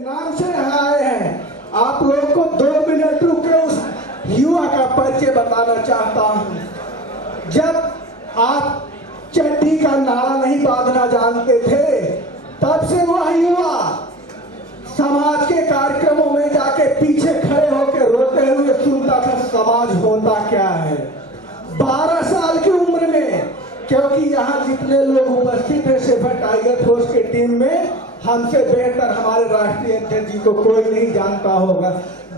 नाम से यहाँ आए हैं। आप लोग को 2 मिनट रुक के उस युवा का परिचय बताना चाहता हूँ। जब आप चड्डी का नारा नहीं बांधना जानते थे, तब से वह युवा समाज के कार्यक्रमों में जाके पीछे खड़े होकर रोते हुए सुनता था समाज होता क्या है। 12 साल की उम्र में, क्योंकि यहाँ जितने लोग उपस्थित हैं शेफर टाइगर फोर्स की टीम में, हमसे बेहतर हमारे राष्ट्रीय अध्यक्ष जी को कोई नहीं जानता होगा।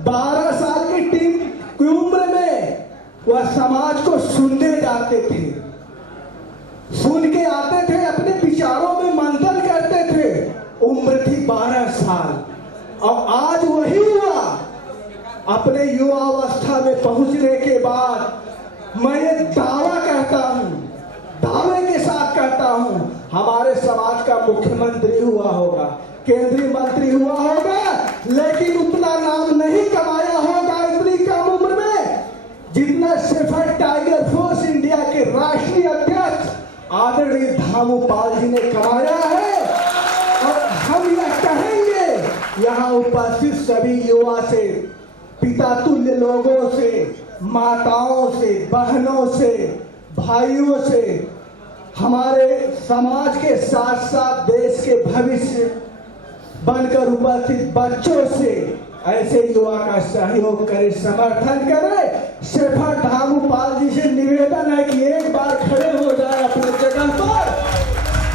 12 साल की टीम की उम्र में वह समाज को सुनने जाते थे, सुन के आते थे, अपने विचारों में मंथन करते थे। उम्र थी 12 साल और आज वही हुआ अपने युवावस्था में पहुंचने के बाद मैं ये दावा करता हूं, दावे के साथ कहता हूं, हमारे समाज का मुख्यमंत्री हुआ होगा, केंद्रीय मंत्री हुआ होगा, लेकिन उतना नाम नहीं कमाया होगा इतनी कम उम्र में जितना शेफर्ड टाइगर फोर्स इंडिया के राष्ट्रीय अध्यक्ष आदरणीय धामूपाल जी ने कमाया है। और हम यह कहेंगे यहाँ उपस्थित सभी युवा से, पिता तुल्य लोगों से, माताओं से, बहनों से, भाइयों से, हमारे समाज के साथ साथ देश के भविष्य बनकर उपस्थित बच्चों से, ऐसे युवा का सहयोग करे, समर्थन करे। शेफर धामूपाल जी से निवेदन है कि एक बार खड़े हो जाए अपने जगह पर,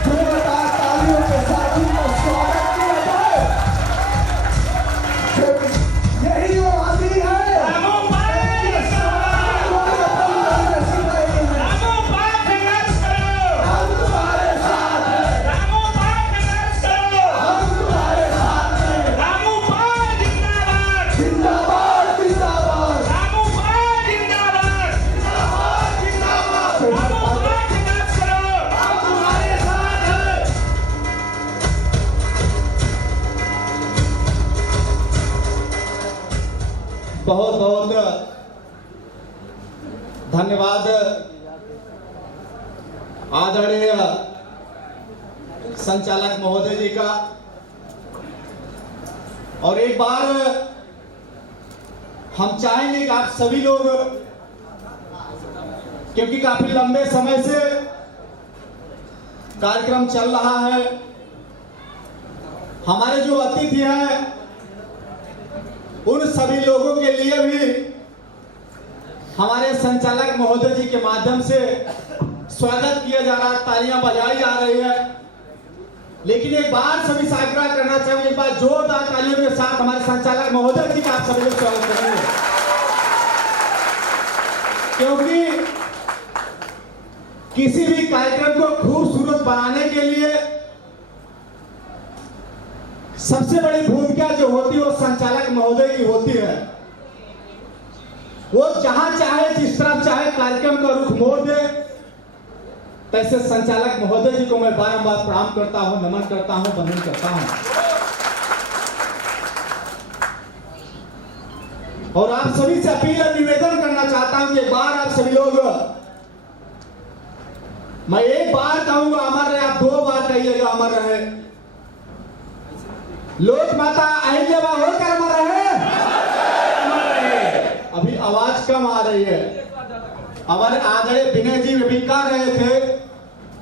जोरदार तालियों के साथ उनका स्वागत किया जाए। यही वो आदमी है। बहुत बहुत धन्यवाद आदरणीय संचालक महोदय जी का। और एक बार हम चाहेंगे कि आप सभी लोग, क्योंकि काफी लंबे समय से कार्यक्रम चल रहा है, हमारे जो अतिथि हैं उन सभी लोगों के लिए भी हमारे संचालक महोदय जी के माध्यम से स्वागत किया जा रहा है, तालियां बजाई जा रही है। लेकिन एक बार सभी से आग्रह करना चाहिए, एक बार जोरदार तालियों के साथ हमारे संचालक महोदय जी का आप सभी लोग स्वागत करेंगे। क्योंकि किसी भी कार्यक्रम को खूबसूरत बनाने के लिए सबसे बड़ी भूमिका जो होती है वो संचालक महोदय की होती है। वो जहां चाहे, जिस तरफ चाहे कार्यक्रम का रुख मोड़ दे। तैसे संचालक महोदय जी को मैं बारंबार प्रणाम करता हूं, नमन करता हूं, वंदन करता हूं। और आप सभी से अपील और निवेदन करना चाहता हूं कि एक बार आप सभी लोग, मैं एक बार कहूंगा अमर रहे, आप 2 बार कहिएगा अमर रहे। लोक माता अहिल्याबाई होकर अमर रहे। अभी आवाज कम आ रही है। हमारे आदरणीय विनय जी भी कह रहे थे,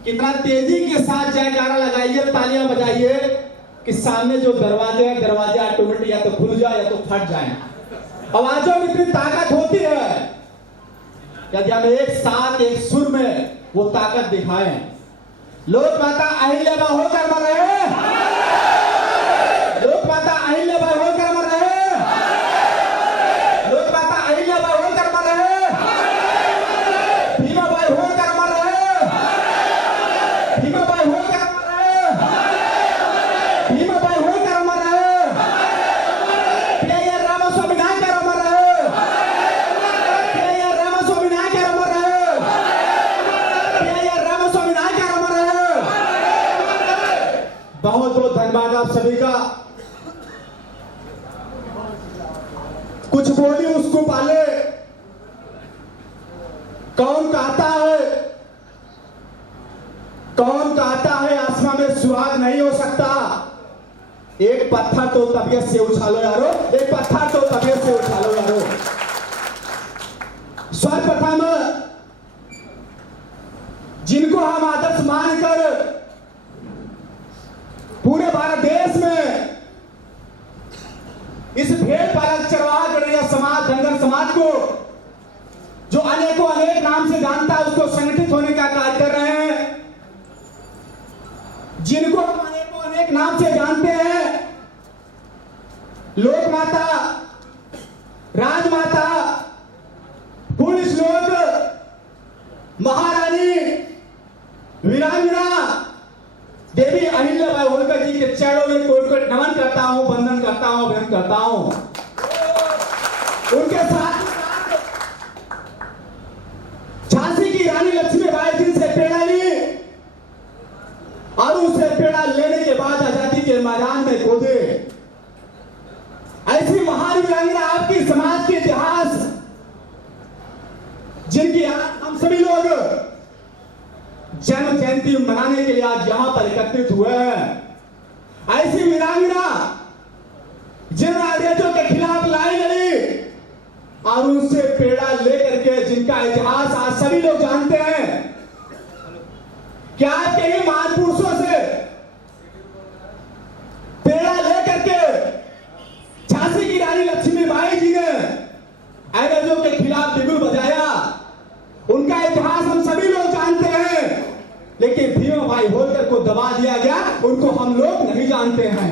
कितना तेजी के साथ जयकारा लगाइए, तालियां बजाइए कि सामने जो दरवाजे हैं, दरवाजे ऑटोमेटिक या तो खुल जाए या तो फट जाए। आवाजों में इतनी ताकत होती है, यदि हम एक साथ एक सुर में वो ताकत दिखाएं। लोक माता अहिल्याबाई होकर अमर रहे। लोक माता अहिल्याबाई होकर अमर रहे। लोक माता अहिल्याबाई होकर अमर रहे। भीमाबाई होकर अमर रहे। भीमाबाई होकर अमर रहे। भीमाबाई होकर अमर रहे। प्रिय रामास्वामी नायकर अमर रहे। प्रिय रामास्वामी नायकर अमर रहे। प्रिय रामास्वामी नायकर अमर रहे। बहुत बहुत धन्यवाद आप सभी का। कुछ बोली उसको पाले, कौन कहता है, कौन कहता है आसमां में सुहाग नहीं हो सकता। एक पत्थर तो तबीयत से उछालो यारो, एक पत्थर तो तबीयत से उछालो यारो। सर्वप्रथम जिनको हम आदर्श मानकर पूरे भारत देश में इस भेड़ पालक चरवाहा गड़िया समाज, धनगर समाज को जो अनेकों अनेक नाम से जानता है, उसको संगठित होने का कार्य कर रहे हैं। जिनको हम अनेकों अनेक नाम से जानते हैं, लोक माता, राजमाता, पुलिस लोक, महारानी, वीरांगना, देवी अहिल्याबाई होलकर जी के चरणों में कोट-कोट नमन करता हूं, वंदन करता हूं, अभिनंदन करता हूं। उनके साथ झांसी की रानी लक्ष्मीबाई जिनसे प्रेरणा ली और उसे प्रेरणा लेने के बाद आजादी के मैदान में कूदे, ऐसी महान वीरांगना आपकी समाज के इतिहास, जिनकी आज हम सभी लोग जन्म जयंती मनाने के लिए आज यहां पर एकत्रित हुए हैं, ऐसी वीरांगना जिन्होंने अंग्रेजों के खिलाफ लड़ाई लड़ी और उनसे प्रेरणा लेकर के जिनका इतिहास आज सभी लोग जानते हैं, क्या आपके ही महान पुरुषों से प्रेरणा लेकर के झांसी की रानी लक्ष्मीबाई जी ने अंग्रेजों के खिलाफ बिगुल बजाया, उनका इतिहास हम सभी लोग जानते हैं। लेकिन भीम भाई होलकर को दबा दिया गया, उनको हम लोग नहीं जानते हैं।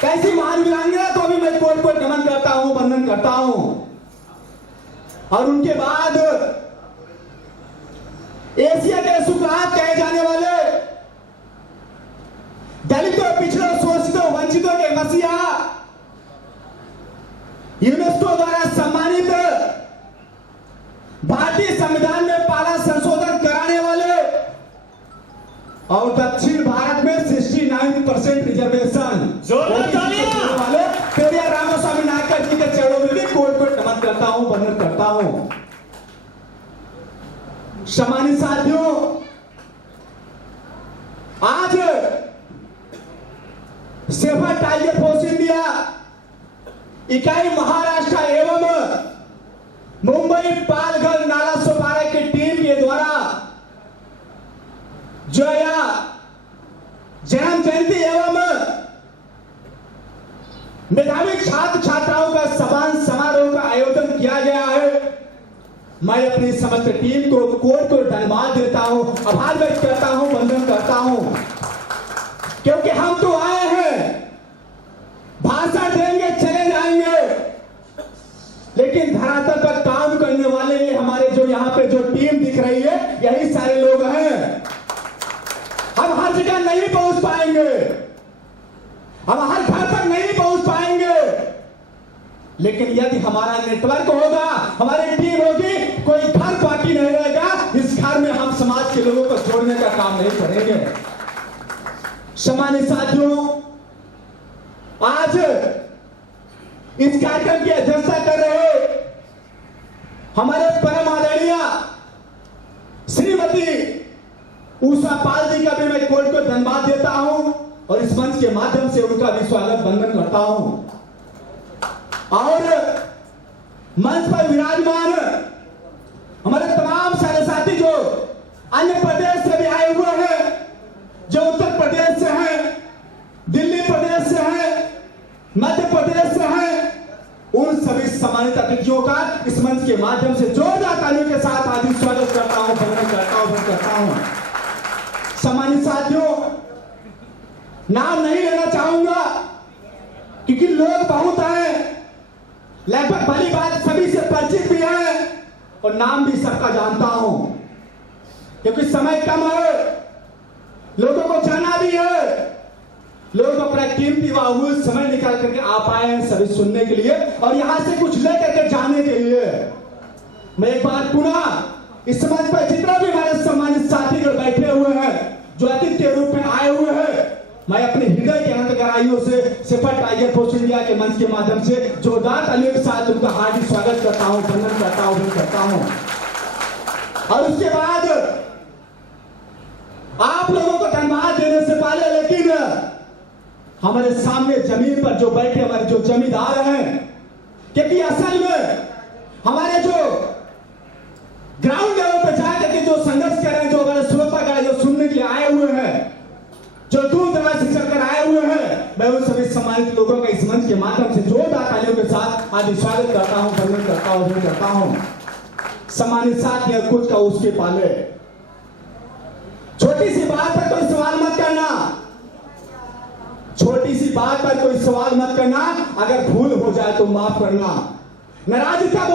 कैसी महान वीरांगना तो भी मैं कोट कोट नमन करता हूं, वंदन करता हूं। और उनके बाद एशिया के सुकरात कहे जाने वाले दलितों, पिछड़ों, शोषितों, वंचितों के मसीहा, यूनेस्को द्वारा सम्मानित, भारतीय संविधान में पहला संशोधन कराने वाले और दक्षिण भारत में 69% रिजर्वेशन वाले पेरियार रामास्वामी नायकर जी के चरणों में भी कोट कोट नमन करता हूं, वंदन करता हूं। सम्मानित साथियों, आज सेफा टाइगर फोर्स इंडिया इकाई महाराष्ट्र एवं मुंबई पालघर नाला सोपारा की टीम के द्वारा जो या जन्म जयंती एवं मेधावी छात्र छात्राओं का सम्मान समारोह का आयोजन किया गया है। मैं अपनी समस्त टीम को कोट कोट धन्यवाद देता हूं, आभार व्यक्त करता हूं, वंदन करता हूं, क्योंकि हम तो आए हैं, भाषण देंगे, चले जाएंगे, लेकिन धरातल पर काम करने वाले हमारे जो यहाँ पे जो टीम दिख रही है, यही सारे लोग हैं। हम हर जगह नहीं पहुंच पाएंगे, हम हर घर तक नहीं पहुंच पाएंगे, लेकिन यदि हमारा नेटवर्क होगा, हमारी टीम होगी, कोई घर बाकी नहीं रहेगा इस घर में हम समाज के लोगों को जोड़ने का काम नहीं करेंगे। सम्मानित साथियों, आज इस कार्यक्रम की अध्यक्षता कर रहे हमारे परम आदरणीय श्रीमती उषा पाल जी का भी मैं कोट को धन्यवाद देता हूं और इस मंच के माध्यम से उनका भी स्वागत वंदन करता हूं। और मंच पर विराजमान हमारे तमाम सारे साथी जो अन्य प्रदेश से भी आए हुए हैं, जो उत्तर प्रदेश से हैं, दिल्ली प्रदेश से हैं, मध्य प्रदेश से हैं, उन सभी सम्मानित अतिथियों का इस मंच के माध्यम से जोरदार तालियों के साथ हार्दिक स्वागत करता हूं, वंदन करता हूं। सम्मानित साथियों, नाम नहीं लेना चाहूंगा क्योंकि लोग बहुत हैं, लगभग भली बात सभी से परिचित भी है और नाम भी सबका जानता हूं, क्योंकि समय कम है, लोगों को जाना भी है, लोग अपना कीमती बहुमूल्य समय निकाल करके आ पाए हैं सभी सुनने के लिए और यहां से कुछ लेकर के जाने के लिए। मैं एक बार पुनः इस समाज पर जितना भी हमारे सम्मानित साथीगण बैठे हुए हैं, जो अतिथि के रूप में आए हुए हैं, मैं अपने हृदय के अनंत गहराइयों से सेफा टाइगर फोर्स इंडिया के मंच के माध्यम से जोरदार तालियों के साथ उनका हार्दिक स्वागत करता हूं, वंदन करता हूं, करता हूं। और उसके बाद आप लोगों को धन्यवाद देने से पहले लेकिन हमारे सामने जमीन पर जो बैठे हमारे जो जमींदार हैं, क्योंकि असल में हमारे जो ग्राउंड लेवल पे जाकर के जो संघर्ष कर रहे हैं, जो हमारे श्रोतागण जो सुनने के लिए आए हुए हैं, जो दूर दराज से चलकर आए हुए हैं, मैं उन सभी सम्मानित लोगों का इस मंच के माध्यम से जोरदार तालियों के साथ आज स्वागत करता हूं, वंदन करता हूं, अभिनंदन करता हूं। सम्मानित साथी कुछ का उसके पाले, छोटी सी बात पर कोई सवाल मत करना, छोटी सी बात पर कोई सवाल मत करना, अगर भूल हो जाए तो माफ करना। नाराज तब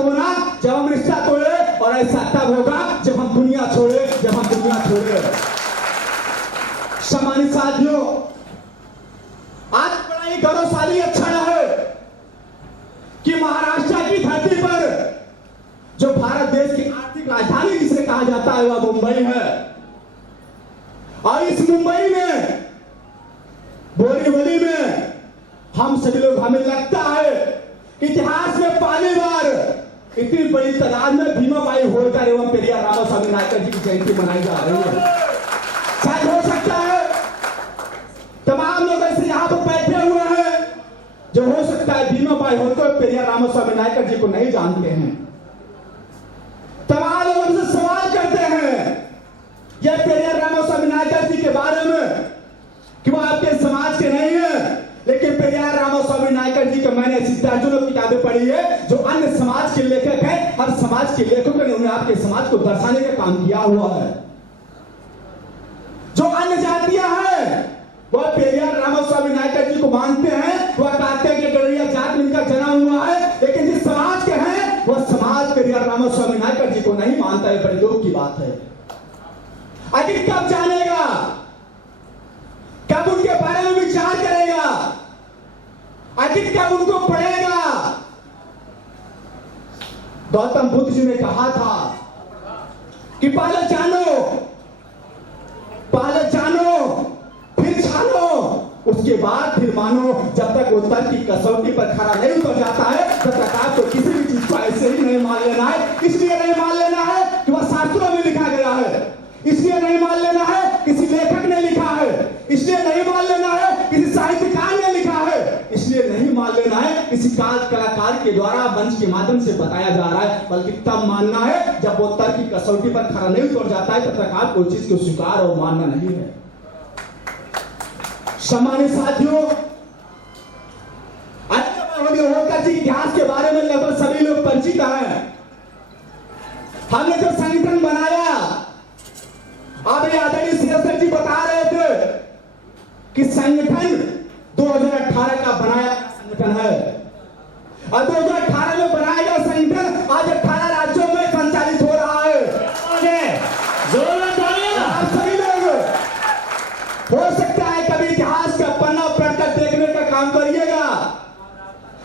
होना जब हम रिश्ता तोड़े, और ऐसा तब होगा जब हम दुनिया छोड़े, जब हम दुनिया छोड़े। सम्मानित साथियों, आज बड़ा ही गौरवशाली क्षण है कि महाराष्ट्र की धरती पर जो भारत देश की आर्थिक राजधानी जिसे कहा जाता है वह मुंबई है, और इस मुंबई में बोरीवली में हम सभी लोग, हमें लगता है इतिहास में पहली बार इतनी बड़ी तादाद में भीमाबाई होलकर एवं पेरियार रामास्वामी नायकर जी की जयंती मनाई जा रही है। शायद हो सकता है तमाम लोग ऐसे यहां पर बैठे हुए हैं जो हो सकता है भीमाबाई होलकर पेरियार रामास्वामी नायकर जी को नहीं जानते हैं। तमाम लोग हमसे सवाल करते हैं यह पेरियार रामास्वामी नायकर जी के बारे में कि वो आपके समाज के नहीं है, लेकिन पेरियार रामास्वामी नायकर जी का मैंने ऐसी दर्जनों किताबें पढ़ी है जो अन्य समाज के लेखक हैं, हर समाज के लेखकों ने उन्हें आपके समाज को दर्शाने का काम किया हुआ है। जो अन्य जातियां हैं वह पेरियार रामास्वामी नायकर जी को मानते हैं, वह कहते हैं कि गड़रिया जात में इनका जन्म हुआ है, लेकिन जिस समाज के हैं वह समाज पेरियार रामास्वामी नायकर जी को नहीं मानता है। बड़ी दुख की बात है। आखिर कब जानेगा, कब उनके बारे में विचार करेगा, आखिर कब उनको पढ़ेगा? गौतम बुद्ध जी ने कहा था कि पहले जानो फिर जानो, उसके बाद फिर मानो। जब तक वो तर्क की कसौटी पर खरा नहीं उतर जाता है, तब तक आपको किसी भी चीज को ऐसे ही नहीं मान लेना है। इसलिए नहीं मान लेना है कि वह शास्त्रों में लिखा गया है, इसलिए नहीं मान लेना है किसी लेखक ने लिखा है, इसलिए नहीं मान लेना है किसी साहित्यकार ने लिखा है, इसलिए नहीं मान लेना है किसी कलाकार के द्वारा मंच के माध्यम से बताया जा रहा है, बल्कि तब मानना है जब वो तर्क की कसौटी पर खरा नहीं उतर जाता है, तब तक आपको उस चीज को स्वीकार और मानना नहीं है। सम्मानित साथियों, होलकर जी के इतिहास के बारे में लगभग सभी लोग परिचित हैं। हमने जो संगठन बनाया, अब आदरणीय सियासत जी बता रहे थे कि संगठन 2018 का बनाया संगठन है, और 2018 में बनाया गया संगठन आज 18 राज्यों में संचालित हो रहा है। आप सभी लोग हो सकता है कभी इतिहास का पन्ना पलटकर देखने का काम करिएगा।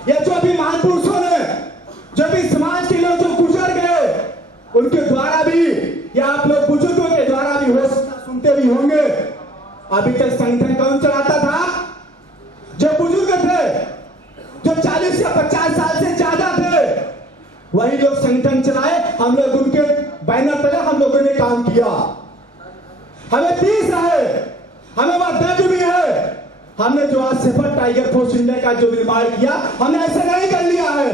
ये जो भी महापुरुषों ने, जो भी समाज के लोग जो गुजर गए, उनके द्वारा भी, या आप लोग बुजुर्गों के द्वारा भी हो सकता सुनते भी होंगे। अभी तक संगठन कौन चलाता था? जो बुजुर्ग थे, जो 40 या 50 साल से ज्यादा थे, वही लोग संगठन चलाए। हम लोग उनके बैनर तले हम लोगों ने काम किया। हमें 30 है, हमें वह दर्द भी है। हमने जो आज सेफर टाइगर फोर्स इंडिया का जो निर्माण किया, हमने ऐसे नहीं कर लिया है।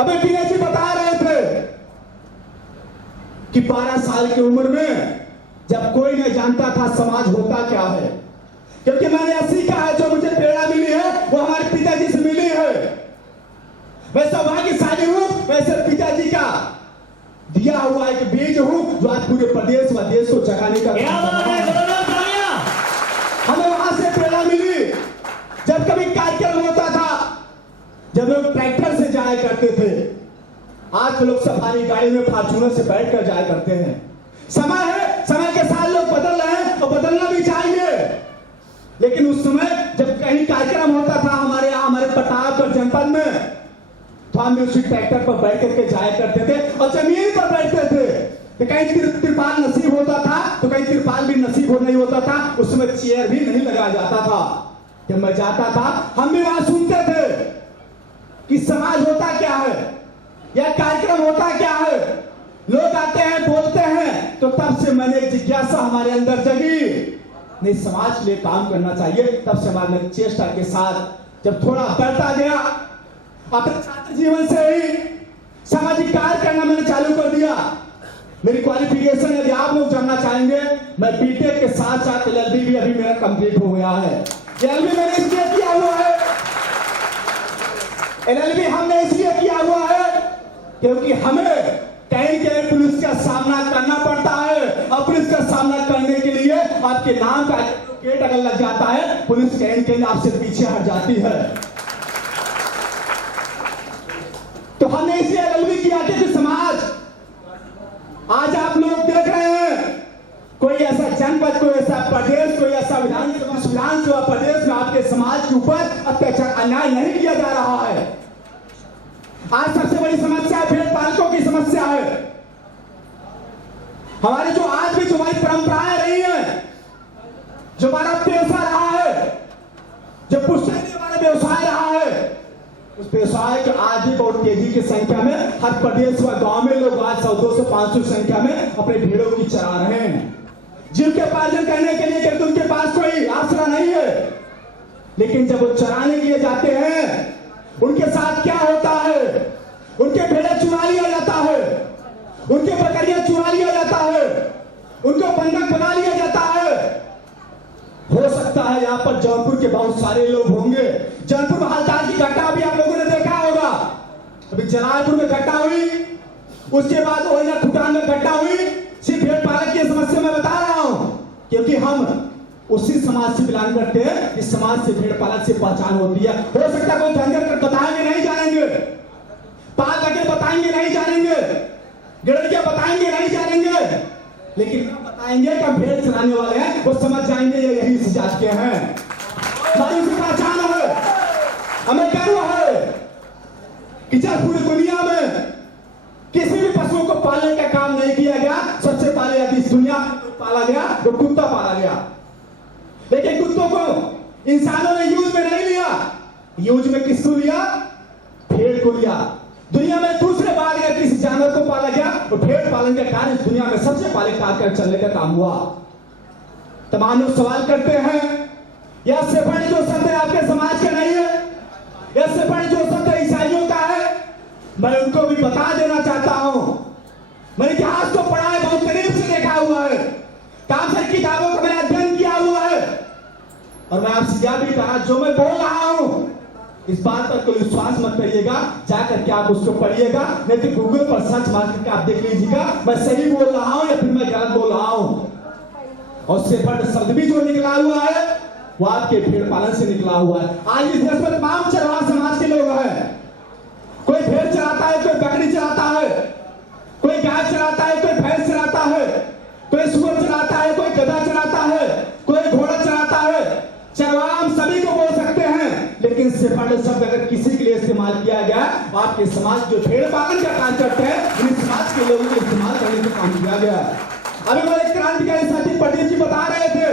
अबे विनय जी बता रहे थे कि 12 साल की उम्र में जब कोई नहीं जानता था समाज होता क्या है, क्योंकि मैंने यह सीखा है जो मुझे प्रेरणा मिली है वो हमारे पिताजी से मिली है। मैं सौभाग्यशाली हूं, वैसे पिताजी का दिया हुआ एक बीज हूं जो आज पूरे प्रदेश व देश को जगाने का। हमें वहां से प्रेरणा मिली। जब कभी कार्यक्रम होता था, जब लोग ट्रैक्टर से जाया करते थे, आज लोग सफारी गाड़ी में फॉर्च्यूनर से बैठकर जाया करते हैं। समय है, समय के साथ लोग बदल रहे हैं और बदलना भी चाहिए। लेकिन उस समय जब कहीं कार्यक्रम होता था हमारे यहाँ, हमारे प्रतापगढ़ जनपद में, तो हम उसी ट्रैक्टर पर बैठ करके जाया करते थे और जमीन पर बैठते थे। तो कहीं तिरपाल नसीब होता था तो कहीं तिरपाल भी नसीब नहीं होता था। उस समय चेयर भी नहीं लगाया जाता था। जब मैं जाता था हम भी वहां सुनते थे कि समाज होता क्या है, यह कार्यक्रम होता क्या है। लोग आते हैं, बोलते हैं, तो तब से मैंने एक जिज्ञासा हमारे अंदर जगी। नहीं समाज के लिए काम करना चाहिए। तब से हमारे चेष्टा के साथ जब थोड़ा बढ़ता गया, अपने छात्र जीवन से ही सामाजिक कार्य करना मैंने चालू कर दिया। मेरी क्वालिफिकेशन यदि आप लोग जानना चाहेंगे, मैं बीटेक के साथ साथ एलएलबी भी अभी मेरा कंप्लीट हो गया है। एलएलबी मैंने इसलिए किया हुआ है, एलएलबी हमने इसलिए किया हुआ है क्योंकि हमें कहीं कहीं पुलिस का सामना करना पड़ता है, और पुलिस का सामना करने के लिए आपके नाम का गेट अगर लग जाता है, पुलिस कहीं कहीं आपसे पीछे हट जाती है। तो हमने इसलिए एलएलबी किया कि समाज, आज आप लोग देख रहे हैं कोई ऐसा जनपद, कोई ऐसा प्रदेश, कोई ऐसा विधानसभा प्रदेश में आपके समाज के ऊपर अत्याचार अन्याय नहीं किया जा रहा है। आज सबसे बड़ी समस्या भेड़ पालकों की समस्या है। हमारे जो आज भी जो हमारी परंपराएं रही है, जो हमारा पेशा रहा है, जो पुश्तैनी हमारा व्यवसाय रहा है, उस व्यवसाय के आज भी बहुत तेजी की संख्या में हर प्रदेश व गांव में लोग आज 100-200 500 संख्या में अपने भेड़ों की चरा रहे हैं। जिनके पालन करने के लिए उनके पास कोई आसरा नहीं है, लेकिन जब वो चराने के लिए जाते हैं, उनके साथ क्या होता है? उनके भेड़े चुरा लिया जाता है, उनके बकरियां चुरा लिया जाता है, उनको बंधक बना लिया जाता है। हो सकता है यहाँ पर जौनपुर के बहुत सारे लोग होंगे, जौनपुर में हालचाल की घटना भी आप लोगों ने देखा होगा। अभी जलालपुर में घटना हुई, उसके बाद ओइला खुटान में घटना हुई। सिर्फ भेड़ पालक की समस्या मैं बता रहा हूं क्योंकि हम उसी समाज से बिलोंग करते हैं, इस समाज से भेड़ पालक से पहचान होती है। हो सकता है कोई धनगर कर बताएंगे नहीं जानेंगे, पाल बकरे बताएंगे नहीं जानेंगे, गड़रिया बताएंगे नहीं जानेंगे, लेकिन हम बताएंगे कि भेड़ चराने वाले हैं, वो समझ जाएंगे ये यही इस जात के हैं। हमारी उसी पहचान है, हमें गर्व है कि जब पूरी दुनिया में किसी भी पशुओं को पालने का काम नहीं किया गया, सबसे पहले यदि इस दुनिया में पाला गया तो कुत्ता पाला गया। लेकिन कुत्तों को इंसानों ने यूज में नहीं लिया, यूज में किसको लिया? भेड़ को लिया। दुनिया में दूसरे बार अगर किसी जानवर को पाला गया तो भेड़ पालन के कारण इस दुनिया में सबसे पहले कारगर चलने का काम हुआ। तमाम लोग सवाल करते हैं, यह सेफर्ड जो शब्द है आपके समाज का नहीं है, यह सेफर्ड जो शब्द ईसाइयों का है। मैं उनको भी बता देना चाहता हूं, मैंने इतिहास को पढ़ा है, बहुत करीब से देखा हुआ है, काफिर किताबों का मैंने अध्ययन किया हुआ है, और मैं आपसे यह भी कहा, जो मैं बोल रहा हूं इस बात पर कोई विश्वास मत करिएगा, जाकर के आप उसको पढ़िएगा, नहीं तो गूगल पर सर्च मार करके आप देख लीजिएगा मैं सही बोल रहा हूं या फिर मैं गलत बोल रहा हूं। और सेफर्ड शब्द भी जो निकला हुआ है वो आपके भेड़ पालन से निकला हुआ है। आज इस देश में तमाम चरवाह समाज के लोग हैं, कोई भेड़ चराता है, कोई बकरी चराता है, कोई गाय चराता है, कोई भैंस चराता है, कोई सुअर चराता है, कोई गधा चराता है, कोई घोड़ा चराता है। चरवाह हम सभी को बोल सकते हैं, लेकिन सेफर्ड शब्द अगर किसी के लिए इस्तेमाल किया गया, आपके समाज जो भेड़ पालन का काम करते हैं, उन समाज के लोगों को इस्तेमाल करने का काम किया गया। अभी हमारे क्रांतिकारी साथी पंडित जी बता रहे थे,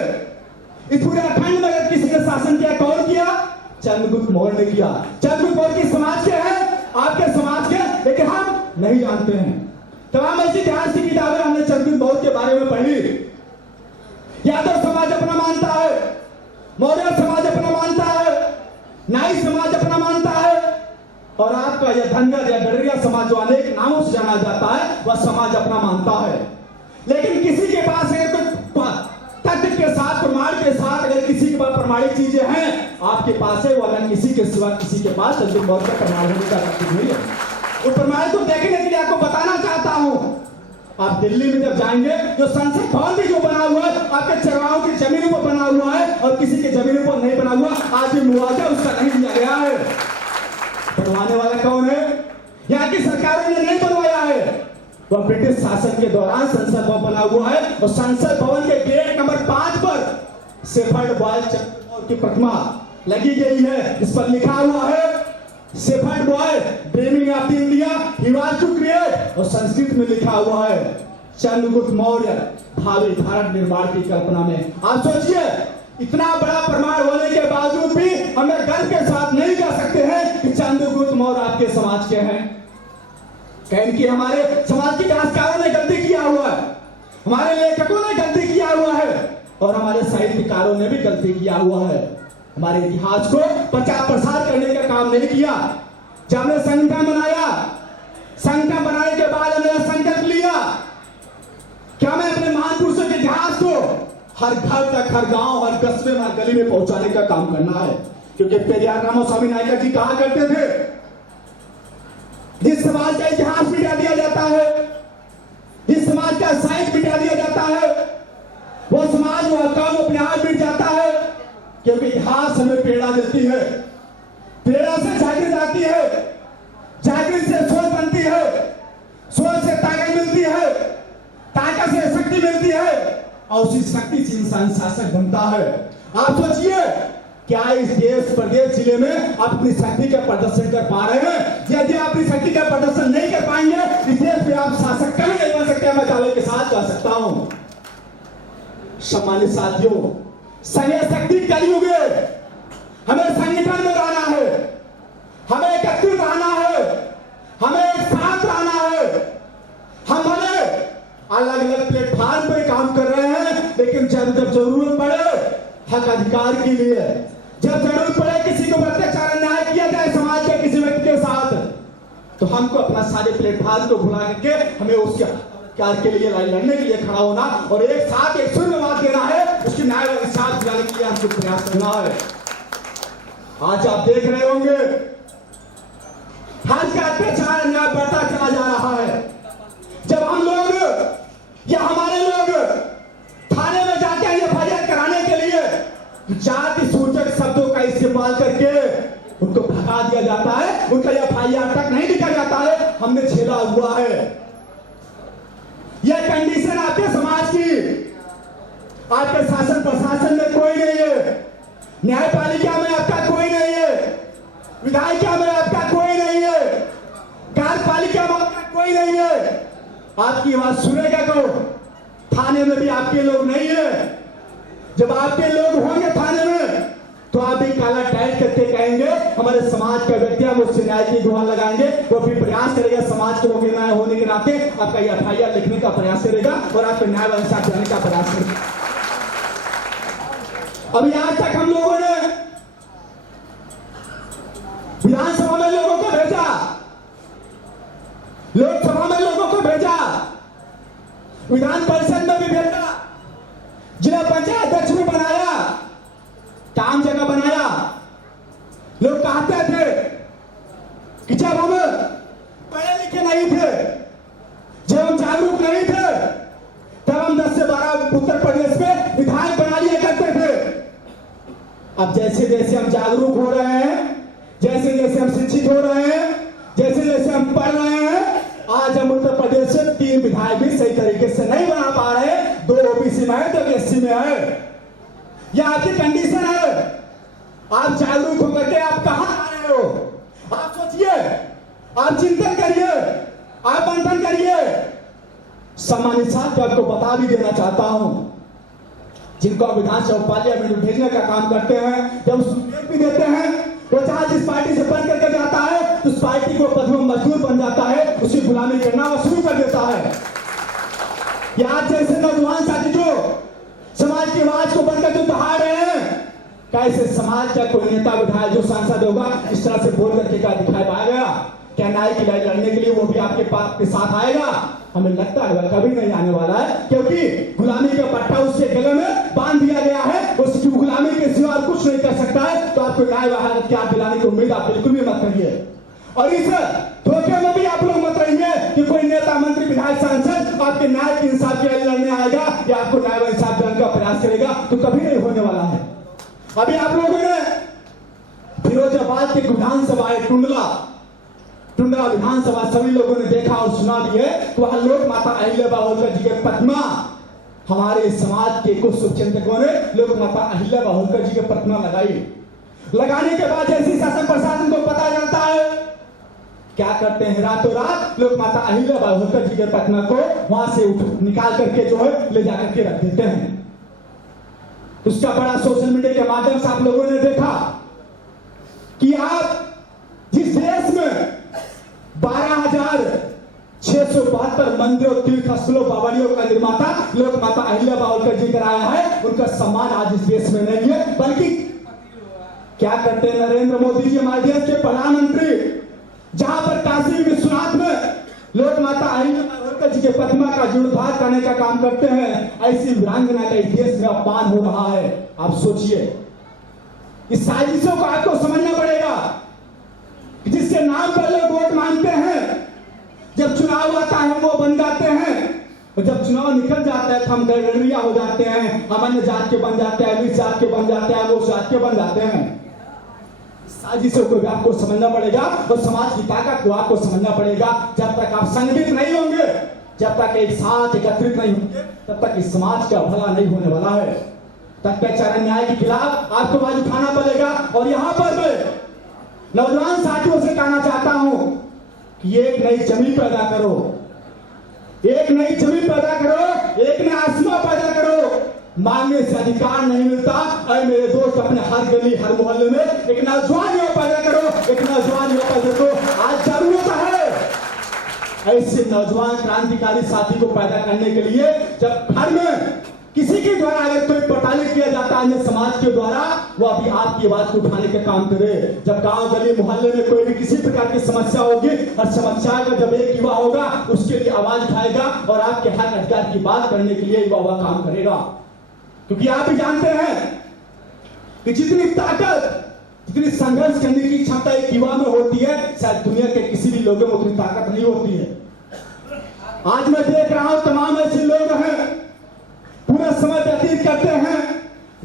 इस पूरे अखंड में अगर किसी ने शासन किया, कौन किया? चंद्रगुप्त मौर्य ने किया। चंद्रगुप्त मौर्य किस समाज के हैं? आपके समाज के, लेकिन हम नहीं जानते हैं। तमाम ऐसी इतिहास की किताबें हमने चंद्रगुप्त मौर्य के बारे में पढ़ी। यादव समाज अपना मानता है, मौर्य समाज अपना मानता है, नाई समाज अपना मानता है, और आपका यह धनगर या गड़रिया समाज जो अनेक नामों से जाना जाता है, वह समाज अपना मानता है। लेकिन किसी के पास अगर कोई तथ्य के साथ, प्रमाण के साथ, अगर किसी के पास प्रमाणिक चीजें हैं आपके पास है, वरना किसी के सिवा किसी के पास चंद्रगुप्त मौर्य का प्रमाण होने का तथ्य नहीं है। वो प्रमाण को देखने के लिए आपको बताना चाहता हूं, आप दिल्ली में जब जाएंगे, जो संसद भवन भी जो बना हुआ है आपके चरवाहों की जमीनों पर बना हुआ है, और किसी के जमीनों पर नहीं बना हुआ, आज भी मुआवजा उसका नहीं दिया गया है। बनवाने वाला कौन है? यहाँ की सरकारों ने नहीं बनवाया है, वह ब्रिटिश शासन के दौरान संसद भवन बना हुआ है, और संसद भवन के गेट नंबर 5 पर सेफर्ड बॉय की प्रतिमा लगी गई है। इस पर लिखा हुआ है, shepherd boy dreaming of India he was to create, और संस्कृत में लिखा हुआ है चंद्रगुप्त मौर्य भावी भारत निर्माण की कल्पना में। आप सोचिए, इतना बड़ा प्रमाण होने के बावजूद भी हमें गर्व के साथ नहीं कह सकते हैं कि चंद्रगुप्त मौर्य आपके समाज के हैं। कहें कि हमारे समाज के इतिहासकारों ने गलती किया हुआ है, हमारे लेखकों ने गलती किया हुआ है, और हमारे साहित्यकारों ने भी गलती किया हुआ है। हमारे इतिहास को प्रचार प्रसार करने का काम नहीं किया। जब हमने संगठन बनाया, संगठन बनाने के बाद हमने संकल्प लिया कि हमें अपने महान पुरुषों के इतिहास को हर घर तक, हर गांव, हर कस्बे में, हर गली में पहुंचाने का काम करना है। क्योंकि पेरियार रामास्वामी नायकर जी कहा करते थे, जिस समाज का इतिहास मिटा दिया जाता है, जिस समाज का साहित्य मिटा दिया जाता है, वो समाज, वो काम अपने आप मिट जाता है। क्योंकि इतिहास हमें प्रेरणा देती है, प्रेरणा से जागृत आती है, जागृत से सोच बनती है, सोच से ताकत मिलती है, ताकत से शक्ति मिलती है, और उसी शक्ति से इंसान शासक बनता है। आप सोचिए, क्या इस देश प्रदेश जिले में आप अपनी शक्ति का प्रदर्शन कर पा रहे हैं? यदि आप अपनी शक्ति का प्रदर्शन नहीं कर पाएंगे, इस देश में आप शासक कभी नहीं बन सकते। मैं दावे के साथ कह सकता हूं। सम्मानित साथियों, संघ शक्ति कलयुग है। हमें संगठन में रहना है, हमें एकत्रित रहना है, हमें एक साथ रहना है। हम भले अलग अलग प्लेटफॉर्म पर काम कर रहे हैं, लेकिन जब जरूरत पड़े हक अधिकार के लिए, जब जरूरत पड़े किसी को अत्याचार अन्याय किया जाए समाज के किसी व्यक्ति के साथ, तो हमको अपना सारे प्लेटफॉर्म को भुला करके हमें उसके कार्य के लिए लड़ने के लिए खड़ा होना और एक साथ एक सुर में बात देना है, उसकी न्याय और इंसाफ दिलाने के लिए हमको प्रयास करना है। आज आप देख रहे होंगे, आज का अत्याचार अन्याय बढ़ता चला जा रहा है। जब हम लोग या हमारे लोग थाने में जाते हैं एफआईआर कराने के लिए, जाति सूचक शब्दों का इस्तेमाल करके उनको भगा दिया जाता है, उनका एफआईआर तक नहीं लिखा जाता है। हमने झेला हुआ है यह कंडीशन आपके समाज की। आपके शासन प्रशासन में कोई नहीं है, न्यायपालिका में आपका कोई नहीं है, विधायिका में आपका कोई नहीं है, कार्यपालिका में आपका कोई नहीं है। आपकी आवाज सुनेगा कौन? थाने में भी आपके लोग नहीं है। जब आपके लोग होंगे थाने में, तो आप भी काला टाइट करके कहेंगे हमारे समाज का व्यक्ति, हम उससे न्याय की गुहार लगाएंगे। वो भी प्रयास करेगा समाज को न्याय होने के नाते आपका एफआईआर लिखने का प्रयास करेगा और आपको न्याय व इंसाफ देने का प्रयास करेगा। अभी आज तक हम लोगों ने विधानसभा में लोगों को भेजा, लोकसभा में लोगों को भेजा, विधान परिषद में भी भेजा, जिला पंचायत अध्यक्ष भी बनाया, काम जगह बनाया। लोग कहते थे कि जब हम पढ़े लिखे नहीं थे, जब हम जागरूक नहीं थे, तब हम 10 से 12 उत्तर प्रदेश में विधायक बना लिया करते थे। अब जैसे जैसे हम जागरूक हो रहे हैं, जैसे जैसे हम शिक्षित हो रहे हैं, जैसे जैसे हम पढ़ रहे हैं, आज हम उत्तर प्रदेश से 3 विधायक भी सही तरीके से नहीं बना पा रहे। 2 ओबीसी में है, 2 एससी में है। यह आपकी कंडीशन है। आप जागरूक होकर के आप कहां आ रहे हो? आप सोचिए, आप चिंतन करिए, आप मंथन करिए। सम्मानित साथियों, आपको बता भी देना चाहता हूं, जिनको आप विधानसभा पार्लियामेंट में भेजने का काम करते हैं, जब सुनेट भी देते हैं, वो चाहे जिस पार्टी से बन करके जाता है, तो उस पार्टी को पद में मजदूर बन जाता है, उसकी गुलामी करना वो शुरू कर देता है। ये आज जैसे नौजवान साथी जो समाज की आवाज को बनकर जो दहाड़ रहे हैं, कैसे समाज का कोई नेता विधायक जो सांसद होगा इस तरह से बोल करके क्या दिखाई पाएगा? क्या न्याय की लड़ाई लड़ने के लिए वो भी आपके पास के साथ आएगा? हमें लगता है वह कभी नहीं आने वाला है, क्योंकि गुलामी का पट्टा उसके गले में बांध दिया गया है। उसकी गुलामी के सिवा कुछ नहीं कर सकता है। तो आपको न्याय क्या दिलाने की उम्मीद आप बिल्कुल भी मत करिए, और इस धोखे में भी आप लोग मत रहिए कि कोई नेता मंत्री विधायक सांसद आपके न्याय की इंसाफ के लिए लड़ने आएगा या आपको न्याय व इंसाफ देने का प्रयास करेगा, तो कभी नहीं होने वाला है। अभी आप लोगों ने फिरोजाबाद के विधानसभा टुंडला विधानसभा सभी लोगों ने देखा और सुना भी है। तो वहां लोक माता अहिल्याबाई होलकर जी के प्रतिमा, हमारे समाज के कुछ शुभचिंतकों ने लोक माता अहिल्याबाई होलकर जी की प्रतिमा लगाने के बाद जैसे शासन प्रशासन को पता चलता है, क्या करते हैं, रातों रात लोक माता अहिल्याबाई होलकर जी के प्रतिमा को वहां से निकाल करके जो है ले जाकर के रख देते हैं। उसका बड़ा सोशल मीडिया के माध्यम से आप लोगों ने देखा कि आप जिस देश में 12,600 1672 मंदिरों, तीर्थ स्थलों, बावड़ियों का निर्माता लोक माता अहिल्याबाई होलकर जी कराया है। उनका सम्मान आज इस देश में नहीं है, बल्कि क्या करते हैं नरेंद्र मोदी जी, हमारे देश के प्रधानमंत्री, जहां पर काशी विश्वनाथ में लोक माता अहिल्याबाई होलकर जी के प्रतिमा का जीर्णोद्धार करने का काम करते हैं, ऐसी वीरांगना का इस देश में अपमान हो रहा है। आप सोचिए, इस साजिशों को आपको समझना पड़ेगा, जिसके नाम पर लोग वोट मांगते हैं, जब चुनाव आता है वो बन जाते हैं, और जब चुनाव निकल जाता है तो हम गड़बड़िया हो जाते हैं, हम अन्य जात के बन जाते हैं, इस जात के बन जाते हैं, वो जात के बन जाते हैं। साजिशों को भी आपको समझना पड़ेगा और समाज की ताकत को आपको समझना पड़ेगा। जब तक आप संगठित नहीं होंगे, जब तक एक साथ एकत्रित नहीं होंगे, तब तक इस समाज का भला नहीं होने वाला है। तथ्याचार न्याय के खिलाफ आपको आवाज उठाना पड़ेगा। और यहाँ पर मैं नौजवान साथियों से कहना चाहता हूं कि एक नई जमीन पैदा करो, एक नई जमीन पैदा करो, एक नया आसमां पैदा करो। मांगने से अधिकार नहीं मिलता। अरे मेरे दोस्त, अपने हर गली हर मोहल्ले में एक नौजवान युवा पैदा करो, एक नौजवान युवा पैदा करो। आज जरूरत है ऐसे नौजवान क्रांतिकारी साथी को पैदा करने के लिए। जब घर में किसी के द्वारा अगर कोई प्रताड़ित किया जाता है समाज के द्वारा, वो अभी आपकी आवाज को उठाने का काम करे। जब गांव गली मोहल्ले में कोई भी किसी प्रकार की समस्या होगी, और समस्या का जब एक युवा होगा उसके लिए आवाज उठाएगा और आपके हक अधिकार की बात करने के लिए युवा काम करेगा। क्योंकि आप भी जानते हैं कि जितनी ताकत, जितनी संघर्ष करने की क्षमता एक युवा में होती है, शायद दुनिया के किसी भी लोगों में उतनी ताकत नहीं होती है। आज मैं देख रहा हूं तमाम ऐसे लोग हैं, पूरा समय व्यतीत करते हैं,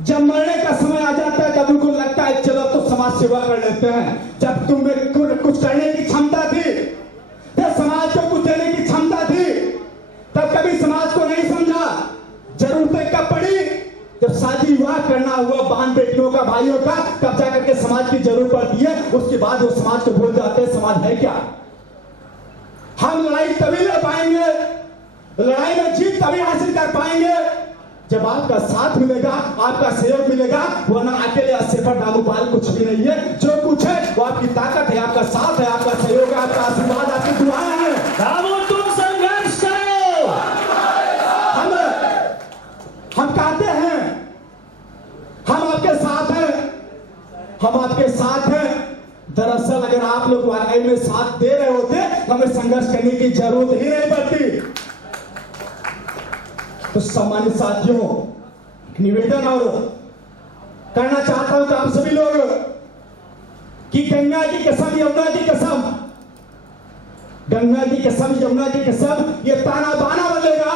जब मरने का समय आ जाता है तब उनको लगता है चलो तो समाज सेवा कर लेते हैं। जब तुम्हें कुछ करने की क्षमता थी, जब समाज को कुछ देने की क्षमता थी, तब कभी समाज को नहीं समझा। जरूरतें कब पड़ी? जब शादी विवाह करना हुआ बहन बेटियों का, भाइयों का, तब जाकर के समाज की जरूरत पड़ती है। उसके बाद वो समाज को भूल जाते हैं समाज है क्या। हम लड़ाई तभी लड़ पाएंगे, लड़ाई में जीत तभी हासिल कर पाएंगे जब आपका साथ मिलेगा, आपका सहयोग मिलेगा। वरना अकेले सिफर नामुपाल कुछ भी नहीं है। जो कुछ है वो आपकी ताकत है, आपका साथ है, आपका सहयोग है, आपका आशीर्वाद, आपकी दुआएं हैं। तुम संघर्ष करो। हम कहते हैं हम आपके साथ हैं, हम आपके साथ हैं। दरअसल अगर आप लोग वाकई में साथ दे रहे होते, हमें संघर्ष करने की जरूरत ही नहीं पड़ती। तो सम्मानित साथियों, निवेदन और करना चाहता हूं कि आप सभी लोग कि गंगा की कसम, यमुना की कसम, गंगा की कसम, यमुना की कसम, ये ताना बाना बदलेगा,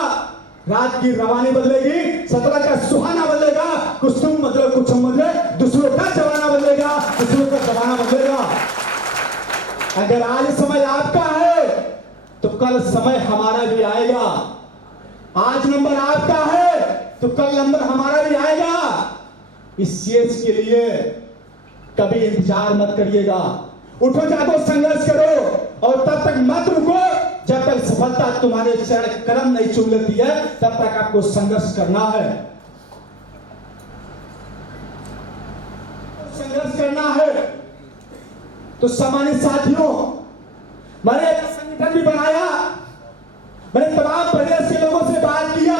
रात की रवानी बदलेगी, सतरा का सुहाना बदलेगा, कुछ तुम मतलब कुछ हम बदले, दूसरों का जमाना बदलेगा, दूसरों का जमाना बदलेगा। अगर आज समय आपका है तो कल समय हमारा भी आएगा। आज नंबर आपका है तो कल नंबर हमारा भी आएगा। इस चीज के लिए कभी इंतजार मत करिएगा। उठो, जागो, संघर्ष करो और तब तक मत रुको जब तक सफलता तुम्हारे चरण कदम नहीं चूम लेती है। तब तक आपको संघर्ष करना है, संघर्ष करना है। तो सम्मानित साथियों, मैंने एक संगठन भी बनाया, मैंने तमाम प्रदेश के लोगों से बात किया,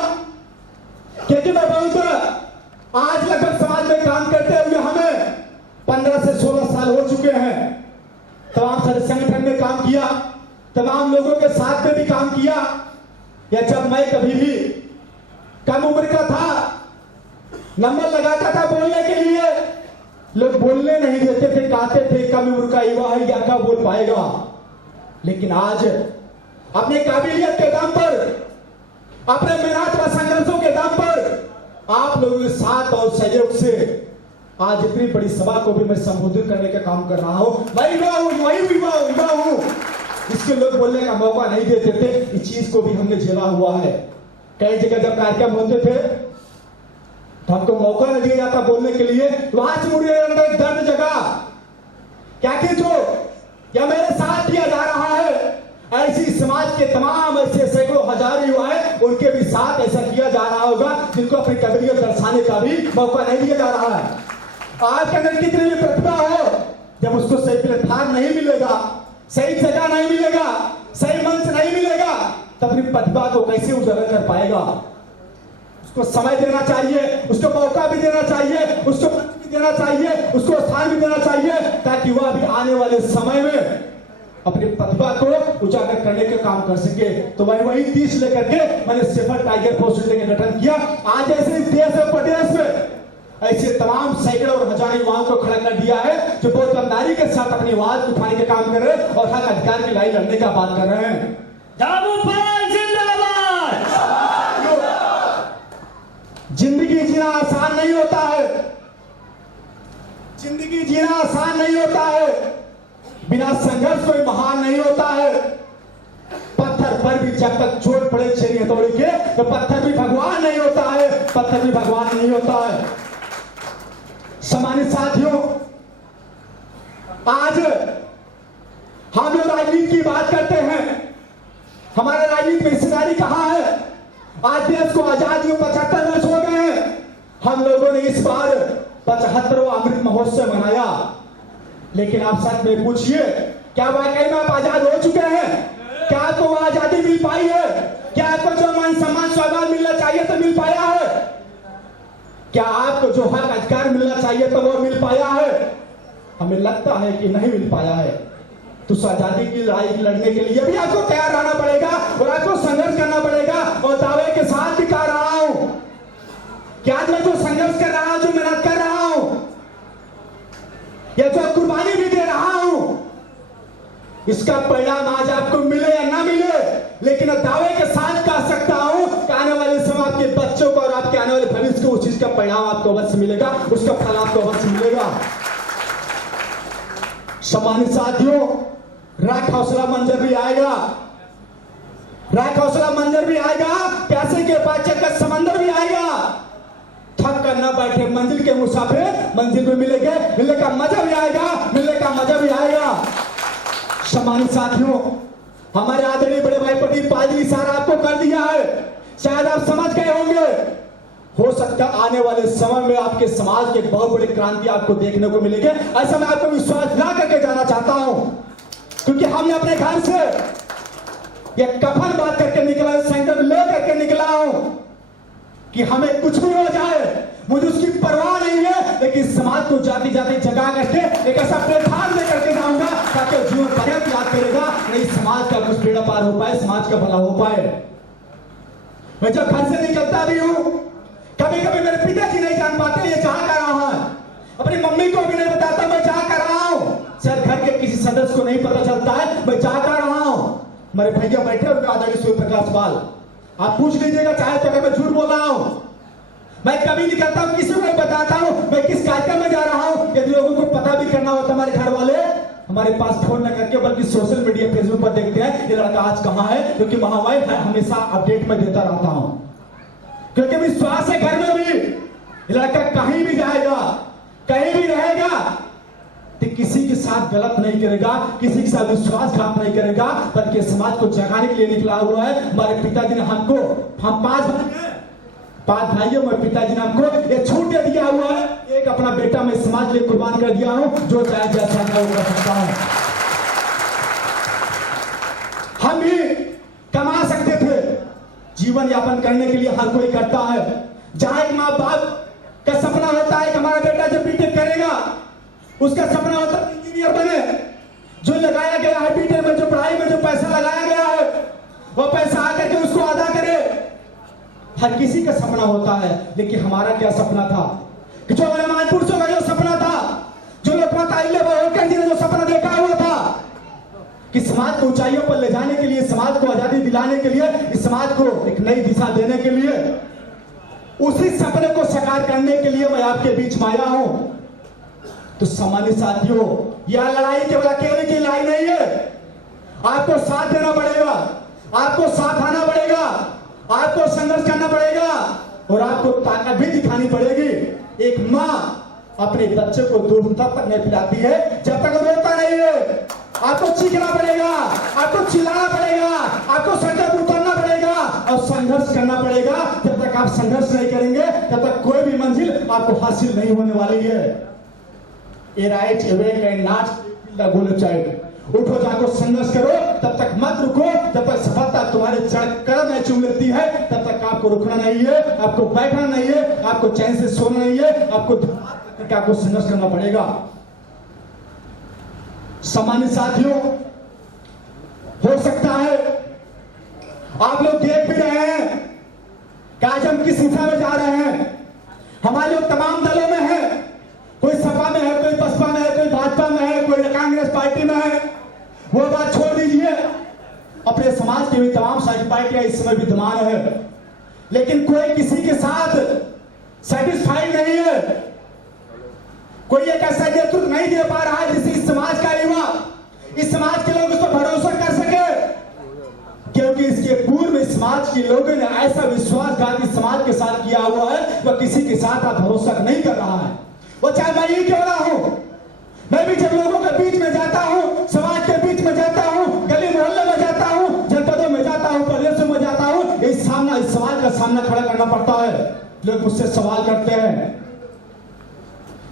क्योंकि मैं बहुत आज लगभग समाज में काम करते हुए हमें 15 से 16 साल हो चुके हैं। तमाम सारे संगठन में काम किया, तमाम लोगों के साथ में भी काम किया। या जब मैं कभी भी कम उम्र का था, नंबर लगाता था बोलने के लिए, लोग बोलने नहीं देते थे, कहते थे कम उम्र का युवा है, क्या बोल पाएगा। लेकिन आज अपने काबिलियत के दम पर, अपने मेहनत व संघर्षों के दम पर, आप लोगों के साथ और सहयोग से आज इतनी बड़ी सभा को भी मैं संबोधित करने का काम कर रहा हूं। मैं युवा हूं। इसके लोग बोलने का मौका नहीं देते थे। इस चीज को भी हमने झेला हुआ है। कई जगह जब कार्यक्रम होते थे तो हमको मौका नहीं दिया जाता बोलने के लिए। आज मुझे अंदर दर्द जगा, क्या कि जो या मेरे साथ किया जा रहा है, ऐसी समाज के तमाम ऐसे सैकड़ों हजार युवा है, उनके भी साथ ऐसा किया जा रहा होगा जिनको अपनी काबिलियत दर्शाने का भी मौका नहीं दिया जा रहा है। आपके अंदर कितनी भी प्रतिभा हो, जब उसको सही प्लेटफॉर्म नहीं मिलेगा, सही जगह नहीं मिलेगा, सही मंच नहीं मिलेगा, तो अपनी प्रतिभा को कैसे उजागर कर पाएगा? उसको समय देना चाहिए, उसको मौका भी देना चाहिए, उसको मंच भी देना चाहिए, उसको स्थान भी देना चाहिए, ताकि वह भी आने वाले समय में अपनी प्रतिभा को उजागर करने का काम कर सके। तो वही 30 लेकर के मैंने शेफर्ड टाइगर फोर्स का गठन किया। आज ऐसे इस देश और प्रदेश में ऐसे तमाम सैकड़ों और हजारों युवाओं को खड़ा कर दिया है जो बहुत ईमानदारी के साथ अपनी आवाज उठाने का काम कर रहे हैं और हक अधिकार की लड़ाई लड़ने का बात कर रहे हैं। दामूपाल जिंदाबाद। जिंदगी जीना आसान नहीं होता है, जिंदगी जीना आसान नहीं होता है। बिना संघर्ष कोई महान नहीं होता है। पत्थर पर भी जब तक चोट पड़े छेनी हथौड़ी के, तो पत्थर भी भगवान नहीं होता है, पत्थर भी भगवान नहीं होता है। सम्मानित साथियों, आज हम लोग राजनीति की बात करते हैं। हमारे राजनीति में हिस्सेदारी कहां है? आज देश को आजादी में 75 वर्ष हो गए हैं। हम लोगों ने इस बार 75वां अमृत महोत्सव मनाया, लेकिन आप सच में पूछिए, क्या वाकई में आप आजाद हो चुके हैं? क्या आपको वो आजादी मिल पाई है? क्या आपको जो मान सम्मान स्वाभिमान मिलना चाहिए तो मिल पाया है? क्या आपको जो हक अधिकार मिलना चाहिए तो वो मिल पाया है? हमें लगता है कि नहीं मिल पाया है। तो उस आजादी की लड़ाई लड़ने के लिए भी आपको तैयार रहना पड़ेगा और आपको संघर्ष करना पड़ेगा। और दावे के साथ भी कह रहा हूं कि आज मैं जो संघर्ष कर रहा हूं, जो मेहनत कर रहा हूं, या जो कुर्बानी भी दे रहा हूं, इसका परिणाम आज आपको मिले या ना मिले, लेकिन दावे के साथ कह सकता हूं कि आने वाले समय आपके बच्चों को और आपके आने वाले भविष्य को उस चीज का परिणाम आपको अवश्य मिलेगा, उसका फल आपको अवश्य मिलेगा। सम्मानित साथियों, राख हौसला मंजर भी आएगा, राख हौसला मंजर भी आएगा, प्यासे के पास चलकर समंदर भी आएगा। थक कर ना बैठे मंजिल के मुसाफिर मंजिल में मिलेंगे, मिलने का मजा भी आएगा, मिलने का मजा भी आएगा। सम्मानित साथियों, हमारे आदरणीय बड़े भाई प्रदीप पाल जी इशारा आपको कर दिया है, शायद आप समझ गए होंगे। हो सकता है आने वाले समय में आपके समाज के बहुत बड़ी क्रांति आपको देखने को मिलेगी। ऐसा मैं आपको विश्वास दिला करके जाना चाहता हूं, क्योंकि हमने अपने घर से यह कफन बात करके निकला, संकल्प ले करके निकला हूं कि हमें कुछ भी हो जाए, मुझे उसकी परवाह नहीं है, लेकिन समाज को जाती जाती जगा करके एक ऐसा प्लेटफॉर्म लेकर के जाऊंगा ताकि जीवन पर्यंत याद करेगा, नहीं समाज का कुछ बेड़ा पार हो पाए, समाज का भला हो पाए। मैं जब घर से निकलता भी हूं, कभी कभी मेरे पिताजी नहीं जान पाते ये जहां कर रहा है, अपनी मम्मी को भी नहीं बताता मैं जहां कर रहा हूं, शायद घर के किसी सदस्य को नहीं पता चलता है मैं जहां कर रहा हूं। मेरे भैया बैठे हुए आदरणीय सूर्य प्रकाश पाल, आप पूछ लीजिएगा चाहे तो अगर मैं झूठ बोल रहा हूं। मैं कभी निकलता हूं, किसी को नहीं बताता हूं मैं किस कार्यक्रम में जा रहा हूं। यदि लोगों को पता भी करना होता, हमारे घर वाले हमारे पास फोन न करके बल्कि सोशल मीडिया फेसबुक पर देखते हैं ये लड़का आज कहां है, क्योंकि वहां मैं हमेशा अपडेट में देता रहता हूं, क्योंकि विश्वास है घर में भी ये लड़का कहीं भी जाएगा, कहीं भी रहेगा तो किसी के साथ गलत नहीं करेगा, किसी के साथ विश्वासघात नहीं करेगा, बल्कि समाज को जगाने के लिए निकला हुआ है। हमारे पिताजी ने हमको, हम 5 भाइयों में पिताजी ने हमको ये छूट दे दिया हुआ है, एक अपना बेटा मैं समाज के लिए कुर्बान कर दिया हूं, जो चाहे जैसा मैं वो कर सकता हूं। हम भी कमा सकते थे, जीवन यापन करने के लिए हर कोई करता है। जहां एक माँ बाप का सपना होता है कि हमारा बेटा जब बीटेक करेगा, उसका सपना होता है इंजीनियर बने, जो लगाया गया है बीटेक में, जो पढ़ाई में जो पैसा लगाया गया है वो पैसा आकर के उसको अदा करे। हर किसी का सपना होता है, लेकिन हमारा क्या सपना था कि जो हमारे महापुरुषों का जो सपना था, जो लोकमाता अहिल्याबाई जी ने जो सपना देखा हुआ था कि समाज को ऊंचाइयों पर ले जाने के लिए, समाज को आजादी दिलाने के लिए, इस समाज को एक नई दिशा देने के लिए, उसी सपने को साकार करने के लिए मैं आपके बीच में आया हूं। तो सम्मानित साथियों, यह लड़ाई केवल अकेले की लड़ाई नहीं है, आपको साथ देना पड़ेगा, आपको साथ आना पड़ेगा, आपको संघर्ष करना पड़ेगा और आपको ताकत भी दिखानी पड़ेगी। एक मां अपने बच्चे को दूध तब तक नहीं पिलाती है जब तक वो रोता नहीं है। आपको चीखना पड़ेगा, आपको चिल्लाना पड़ेगा, आपको सड़क पर उतरना पड़ेगा और संघर्ष करना पड़ेगा। जब तक आप संघर्ष नहीं करेंगे तब तक कोई भी मंजिल आपको हासिल नहीं होने वाली है। A right awake and not the goal child. उठो, जाको, संघर्ष करो, तब तक मत रुको। जब तक सफलता तुम्हारे कदम में चूम लेती है, तब तक आपको रुकना नहीं है, आपको बैठना नहीं है, आपको चैन से सोना नहीं है, आपको संघर्ष करना पड़ेगा। सामान्य साथियों, हो सकता है आप लोग देख भी रहे हैं कि आज हम किस दिशा में जा रहे हैं। हमारे लोग तमाम दलों में है, कोई सपा में है, कोई बसपा में है, कोई भाजपा में है, कोई कांग्रेस पार्टी में है। वो बात छोड़ दीजिए, अपने समाज की भी तमाम सारी पार्टियां इस समय विद्यमान है, लेकिन कोई किसी के साथ सेटिस्फाइड नहीं है। कोई एक ऐसा नेतृत्व नहीं दे पा रहा है जिससे इस समाज का युवा, इस समाज के लोग उस पर भरोसा कर सके, क्योंकि इसके पूर्व इस समाज के लोगों ने ऐसा विश्वासघात इस समाज के साथ किया हुआ है, वह किसी के साथ आप भरोसा नहीं कर रहा है। वो चाहे मैं ही क्यों ना हूं, मैं भी जब लोगों के बीच में जाता हूं, समाज के बीच में जाता हूं, गली मोहल्ले में जाता हूं, जनपदों में जाता हूं, प्रदेशों में जाता हूं, इस समाज का सामना खड़ा करना पड़ता है। लोग मुझसे सवाल करते हैं,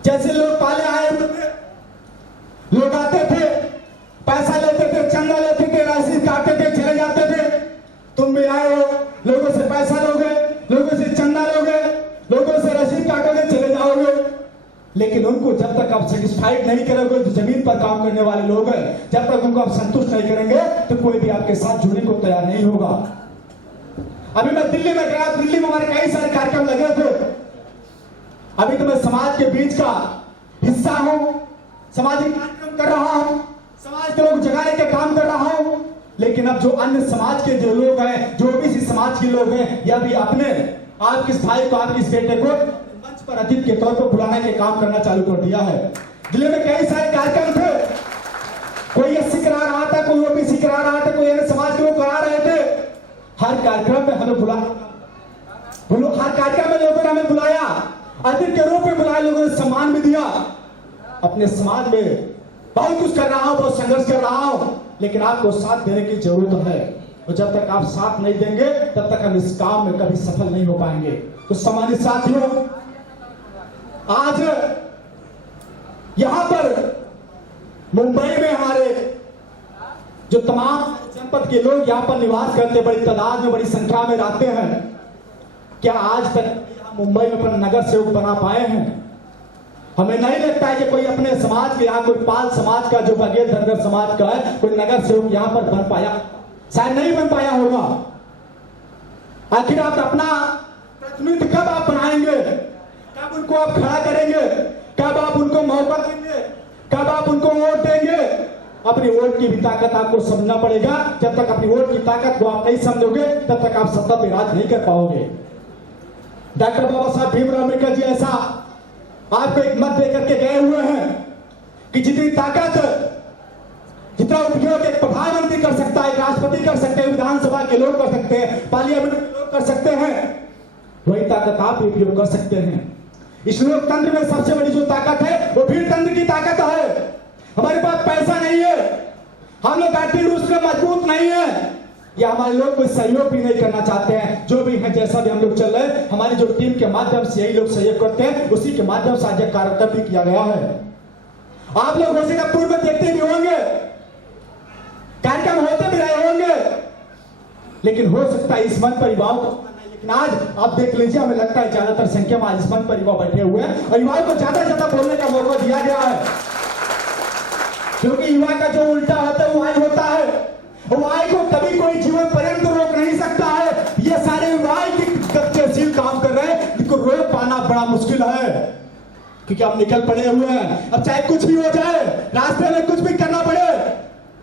जैसे लोग पाले आए हुए थे, लोग आते थे, पैसा लेते थे, चंदा लेते थे, रसीद काटते थे, चले जाते थे। तुम भी आए हो, लोगों से पैसा लोगे, लोगों से चंदा लोगे, लोगों से रसीद काटोगे, चले जाओगे। लेकिन उनको जब तक आप सेटिस्फाइड नहीं करोगे, जो जमीन पर काम करने वाले लोग हैं, जब तक उनको आप संतुष्ट नहीं करेंगे, तो कोई भी आपके साथ जुड़ने को तैयार नहीं होगा। अभी मैं दिल्ली में गया, दिल्ली में हमारे कई सारे कार्यक्रम लगे थे। अभी तो मैं समाज के बीच का हिस्सा हूं, सामाजिक कार्यक्रम कर रहा हूं, समाज के लोग जगाने के काम कर रहा हूं। लेकिन अब जो अन्य समाज के जो लोग हैं, जो ओबीसी समाज के लोग हैं, या भी अपने आपके इस भाई को, आपके इस बेटे को मंच पर अतिथि के तौर पर बुलाने के काम करना चालू कर दिया है। दिल्ली में कई सारे कार्यक्रम थे, कोई एससी करा रहा था, कोई ओबीसी करा रहा था, कोई अन्य समाज के लोग करा रहे थे। हर कार्यक्रम में हमें हर कार्यक्रम में लोगों ने हमें बुलाया, अतिथि के रूप में बुलाया, लोगों ने सम्मान भी दिया। अपने समाज में बहुत कुछ कर रहा हूं, बहुत संघर्ष कर रहा हूं, लेकिन आपको साथ देने की जरूरत है। और जब तक आप साथ नहीं देंगे, तब तक हम इस काम में कभी सफल नहीं हो पाएंगे। तो सामान्य साथियों, आज यहां पर मुंबई में हमारे जो तमाम जनपद के लोग यहां पर निवास करते, बड़ी तादाद में, बड़ी संख्या में रहते हैं, क्या आज तक मुंबई में अपना नगर सेवक बना पाए हैं? हमें नहीं लगता है कि कोई अपने समाज के, यहाँ कोई पाल समाज का, जो बघेल धनगर समाज का है, कोई नगर सेवक यहाँ पर बन पाया, शायद नहीं बन पाया होगा। आखिर आप अपना प्रतिनिधि कब आप बनाएंगे, कब उनको आप खड़ा करेंगे, कब आप उनको मौका देंगे, कब आप उनको वोट देंगे? अपनी वोट की भी ताकत आपको समझना पड़ेगा। जब तक अपनी वोट की ताकत को आप नहीं समझोगे, तब तक आप सत्ता पे राज नहीं कर पाओगे। डॉक्टर बाबा साहब भीमराव अम्बेडकर जी ऐसा आपको एक मत देकर के गए हुए हैं कि जितनी ताकत, जितना उपयोग एक प्रधानमंत्री कर सकता है, राष्ट्रपति कर सकते हैं, विधानसभा के लोग कर सकते हैं, पार्लियामेंट के लोग कर सकते हैं, वही ताकत आप उपयोग कर सकते हैं। इस लोकतंत्र में सबसे बड़ी जो ताकत है, वो भीड़ तंत्र की ताकत है। हमारे पास पैसा नहीं है, हम लोग आर्थिक रूप से मजबूत नहीं है, या हमारे लोग कोई सहयोग भी नहीं करना चाहते हैं। जो भी है, जैसा भी हम लोग चल रहे हैं, हमारी जो टीम के माध्यम से यही लोग सहयोग करते हैं, उसी के माध्यम से आज कार्यक्रम भी किया गया है। आप लोग हो सकता पूर्व में देखते भी होंगे, कार्यक्रम होते भी रहे होंगे, लेकिन हो सकता है इस मंच पर युवाओं को, लेकिन आज आप देख लीजिए, हमें लगता है ज्यादातर संख्या में आज इस मंच पर युवा बैठे हुए हैं, और युवाओं को ज्यादा से ज्यादा बोलने का मौका दिया गया है, क्योंकि युवा का जो उल्टा होता है वो आई होता है। वाई को कभी कोई जीवन पर्यंत रोक नहीं सकता है। ये सारे वाई की गतिशील काम कर रहे हैं, इनको रोक पाना बड़ा मुश्किल है, क्योंकि आप निकल पड़े हुए हैं। अब चाहे कुछ भी हो जाए, रास्ते में कुछ भी करना पड़े।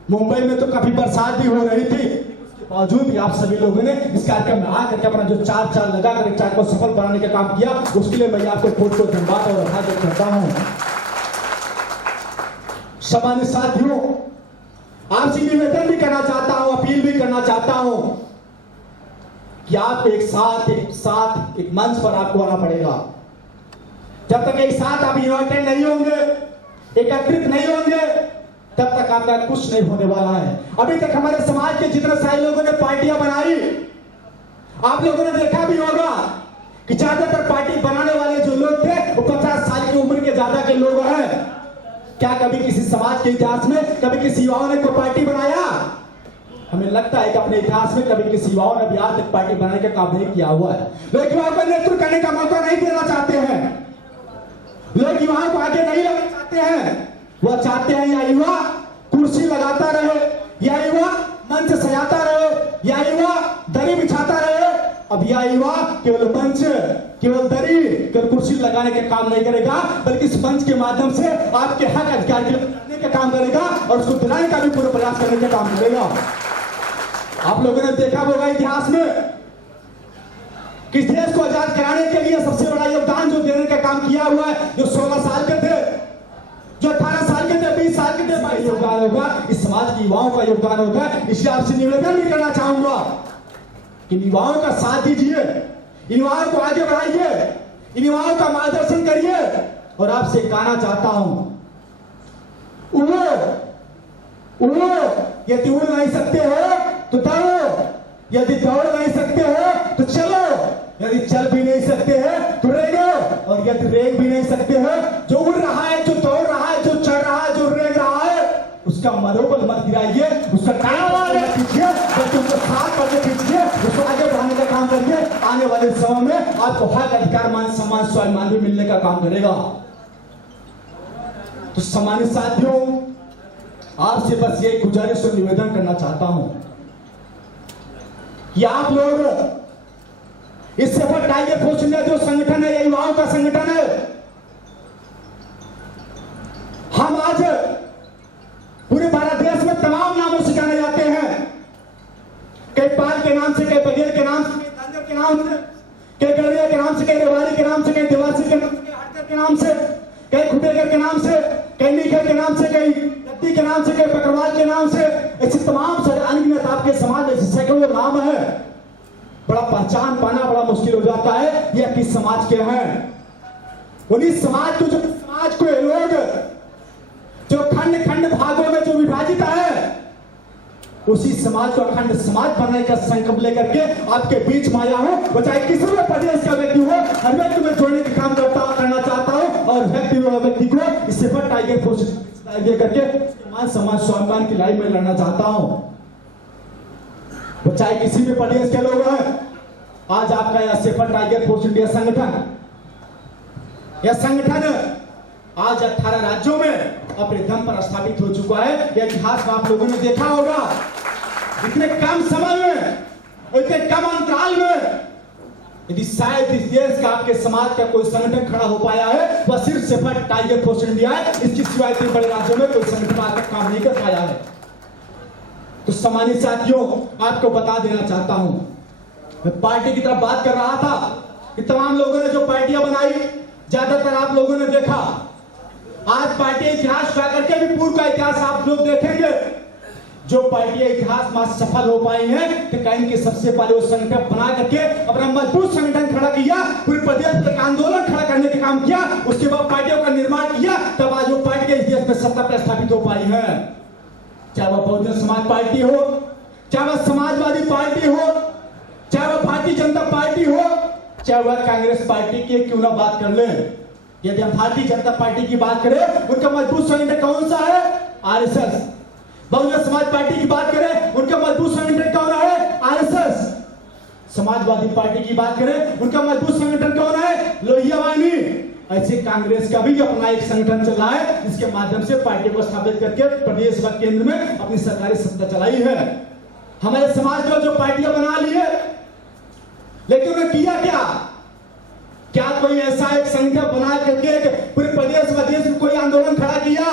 मुंबई में तो काफी बरसात भी हो रही थी, उसके बावजूद भी आप सभी लोगों ने इस कार्यक्रम में आकर के अपना जो चार लगा कर चार को सफल बनाने का काम किया, उसके लिए मैं आपको बहुत बहुत धन्यवाद और अभिनंदन करता हूं। सामान्य साथियों, आपसे निवेदन भी करना चाहता हूं, अपील भी करना चाहता हूं कि आपको एक साथ एक मंच पर आपको आना पड़ेगा। जब तक एक साथ आप यूनाइटेड नहीं होंगे, एकत्रित नहीं होंगे, तब तक आपका कुछ नहीं होने वाला है। अभी तक हमारे समाज के जितने सारे लोगों ने पार्टियां बनाई, आप लोगों ने देखा भी होगा कि ज्यादातर पार्टी बनाने वाले जो लोग थे वो 50 साल की उम्र के ज्यादा के लोग हैं। क्या कभी किसी समाज के इतिहास में कभी किसी युवाओं ने कोई पार्टी बनाया? हमें लगता है कि अपने इतिहास में कभी किसी युवाओं ने भी आज तक पार्टी बनाने का काम नहीं किया हुआ है। लोग युवाओं को नेतृत्व करने का मौका नहीं देना चाहते हैं, लोग युवाओं को आगे नहीं लाना चाहते हैं। वह चाहते हैं या युवा कुर्सी लगाता रहे, या युवा मंच सजाता रहे, या युवा दरी बिछाता रहे। अब यह युवा केवल मंच, केवल दरी, केवल कुर्सी लगाने का काम नहीं करेगा, बल्कि इस मंच के माध्यम से आपके हक अधिकार के लिए का काम करेगा और उसको दिलाने का भी पूरा प्रयास करने का काम करेगा। आप लोगों ने देखा होगा इतिहास में कि इस देश को आजाद कराने के लिए सबसे बड़ा योगदान जो देने का काम किया हुआ है, जो 16 साल के थे, जो 18 साल के थे, 20 साल के थे, भाई योगदान होगा इस समाज के युवाओं का योगदान होगा। इसलिए आपसे निवेदन भी करना चाहूंगा कि युवाओं का साथ दीजिए, इन युवाओं को आगे बढ़ाइए, इन युवाओं का मार्गदर्शन करिए। और आपसे कहना चाहता हूं, उड़ो, यदि उड़ नहीं सकते हो तो दौड़ो, यदि दौड़ नहीं सकते हो तो चलो, यदि चल भी नहीं सकते हैं तो रेंगो, और यदि रेंग भी नहीं सकते हो, जो उड़ रहा है, जो दौड़ रहा है, जो चढ़ रहा है, जो रेंग रहा है, उसका मनोबल मत गिराइए, उसका पीछिए, बल्कि उसको साथ करके पीछिए, उसको आगे बढ़ाने का काम करिए। आने वाले समय में आपको हक, अधिकार, मान सम्मान, स्वाभिमान भी मिलने का काम करेगा। तो सम्मानित साथियों, आपसे बस ये गुजारिश और निवेदन करना चाहता हूं कि आप लोग इस सफर टाइगर फोर्स इंडिया जो संगठन है, ये युवाओं का संगठन है। हम आज पूरे भारत देश में तमाम नामों से जाने जाते हैं, कई पाल के नाम से, कई बघेल के नाम से, कई धनगर के नाम से, कई गड़िया के नाम से, कई रेवाड़ी के नाम से, कई देवासी के नाम से, कई हटकर के नाम से, कई खुटेगर के नाम से, कई नीकर के नाम से, कई दत्ती के नाम से, कई बकरवाल के नाम से, ऐसे तमाम सारे अनगिनत आपके समाज में सैकड़ों नाम है। बड़ा पहचान पाना बड़ा मुश्किल हो जाता है यह किस समाज के हैं। उन्हीं समाज को, जो समाज को लोग जो खंड खंड भागों में जो विभाजित है, उसी समाज को अखंड समाज बनाने का संकल्प लेकर के आपके बीच में आया हूं। वो चाहे किसी भी प्रदेश का व्यक्ति हो, हर व्यक्ति में जोड़ने का काम करना चाहता हूं, और व्यक्ति को इससे पर टाइगर फोर्स दे करके मान सम्मान स्वाभिमान की लड़ाई में लड़ना चाहता हूं। वो चाहे किसी भी प्रदेश के लोग हैं। आज आपका यह सेफर टाइगर फोर्स इंडिया संगठन, यह संगठन आज 18 राज्यों में अपने दम पर स्थापित हो चुका है। यह इतिहास में आप लोगों ने देखा होगा, इतने कम समय में, इतने कम अंतराल में, यदि शायद इस देश का, आपके समाज का कोई संगठन खड़ा हो पाया है, वह सिर्फ सेफर टाइगर फोर्स इंडिया है। इसकी सिवाय इतने बड़े राज्यों में कोई संगठन आज तक काम नहीं कर पाया है। तो सम्मानित साथियों, आपको बता देना चाहता हूं, मैं पार्टी की तरफ बात कर रहा था कि तमाम लोगों ने जो पार्टियां बनाई, ज्यादातर आप लोगों ने देखा, आज पार्टी इतिहास उठा करके भी पूर्व का इतिहास आप लोग देखेंगे। जो पार्टियां इतिहास में सफल हो पाई हैं, तो कहीं के सबसे पहले वो संगठन बना करके अपना मजबूत संगठन खड़ा किया, पूरे प्रदेश में आंदोलन खड़ा करने का काम किया, उसके बाद पार्टियों का निर्माण किया, तब आज वो पार्टियां इस देश में सत्ता पर स्थापित हो पाई है। चाहे वह बहुजन समाज पार्टी हो, चाहे वह समाजवादी पार्टी हो, चाहे वह भारतीय जनता पार्टी हो, चाहे वह कांग्रेस पार्टी की क्यों ना बात कर ले। यदि हम भारतीय जनता पार्टी की बात करें, उनका मजबूत संगठन कौन सा है? आरएसएस। बहुजन समाज पार्टी की बात करें, उनका मजबूत संगठन कौन है? आरएसएस। समाजवादी पार्टी की बात करें, उनका मजबूत संगठन कौन है? लोहिया वाहिनी। ऐसे कांग्रेस का भी अपना एक संगठन चल रहा है, जिसके माध्यम से पार्टी को स्थापित करके प्रदेश व केंद्र में अपनी सरकारी सत्ता चलाई है। हमारे समाज में जो पार्टियां बना ली है, लेकिन उन्होंने किया क्या कोई ऐसा एक संगठन बना करके पूरे प्रदेश व देश में कोई आंदोलन खड़ा किया?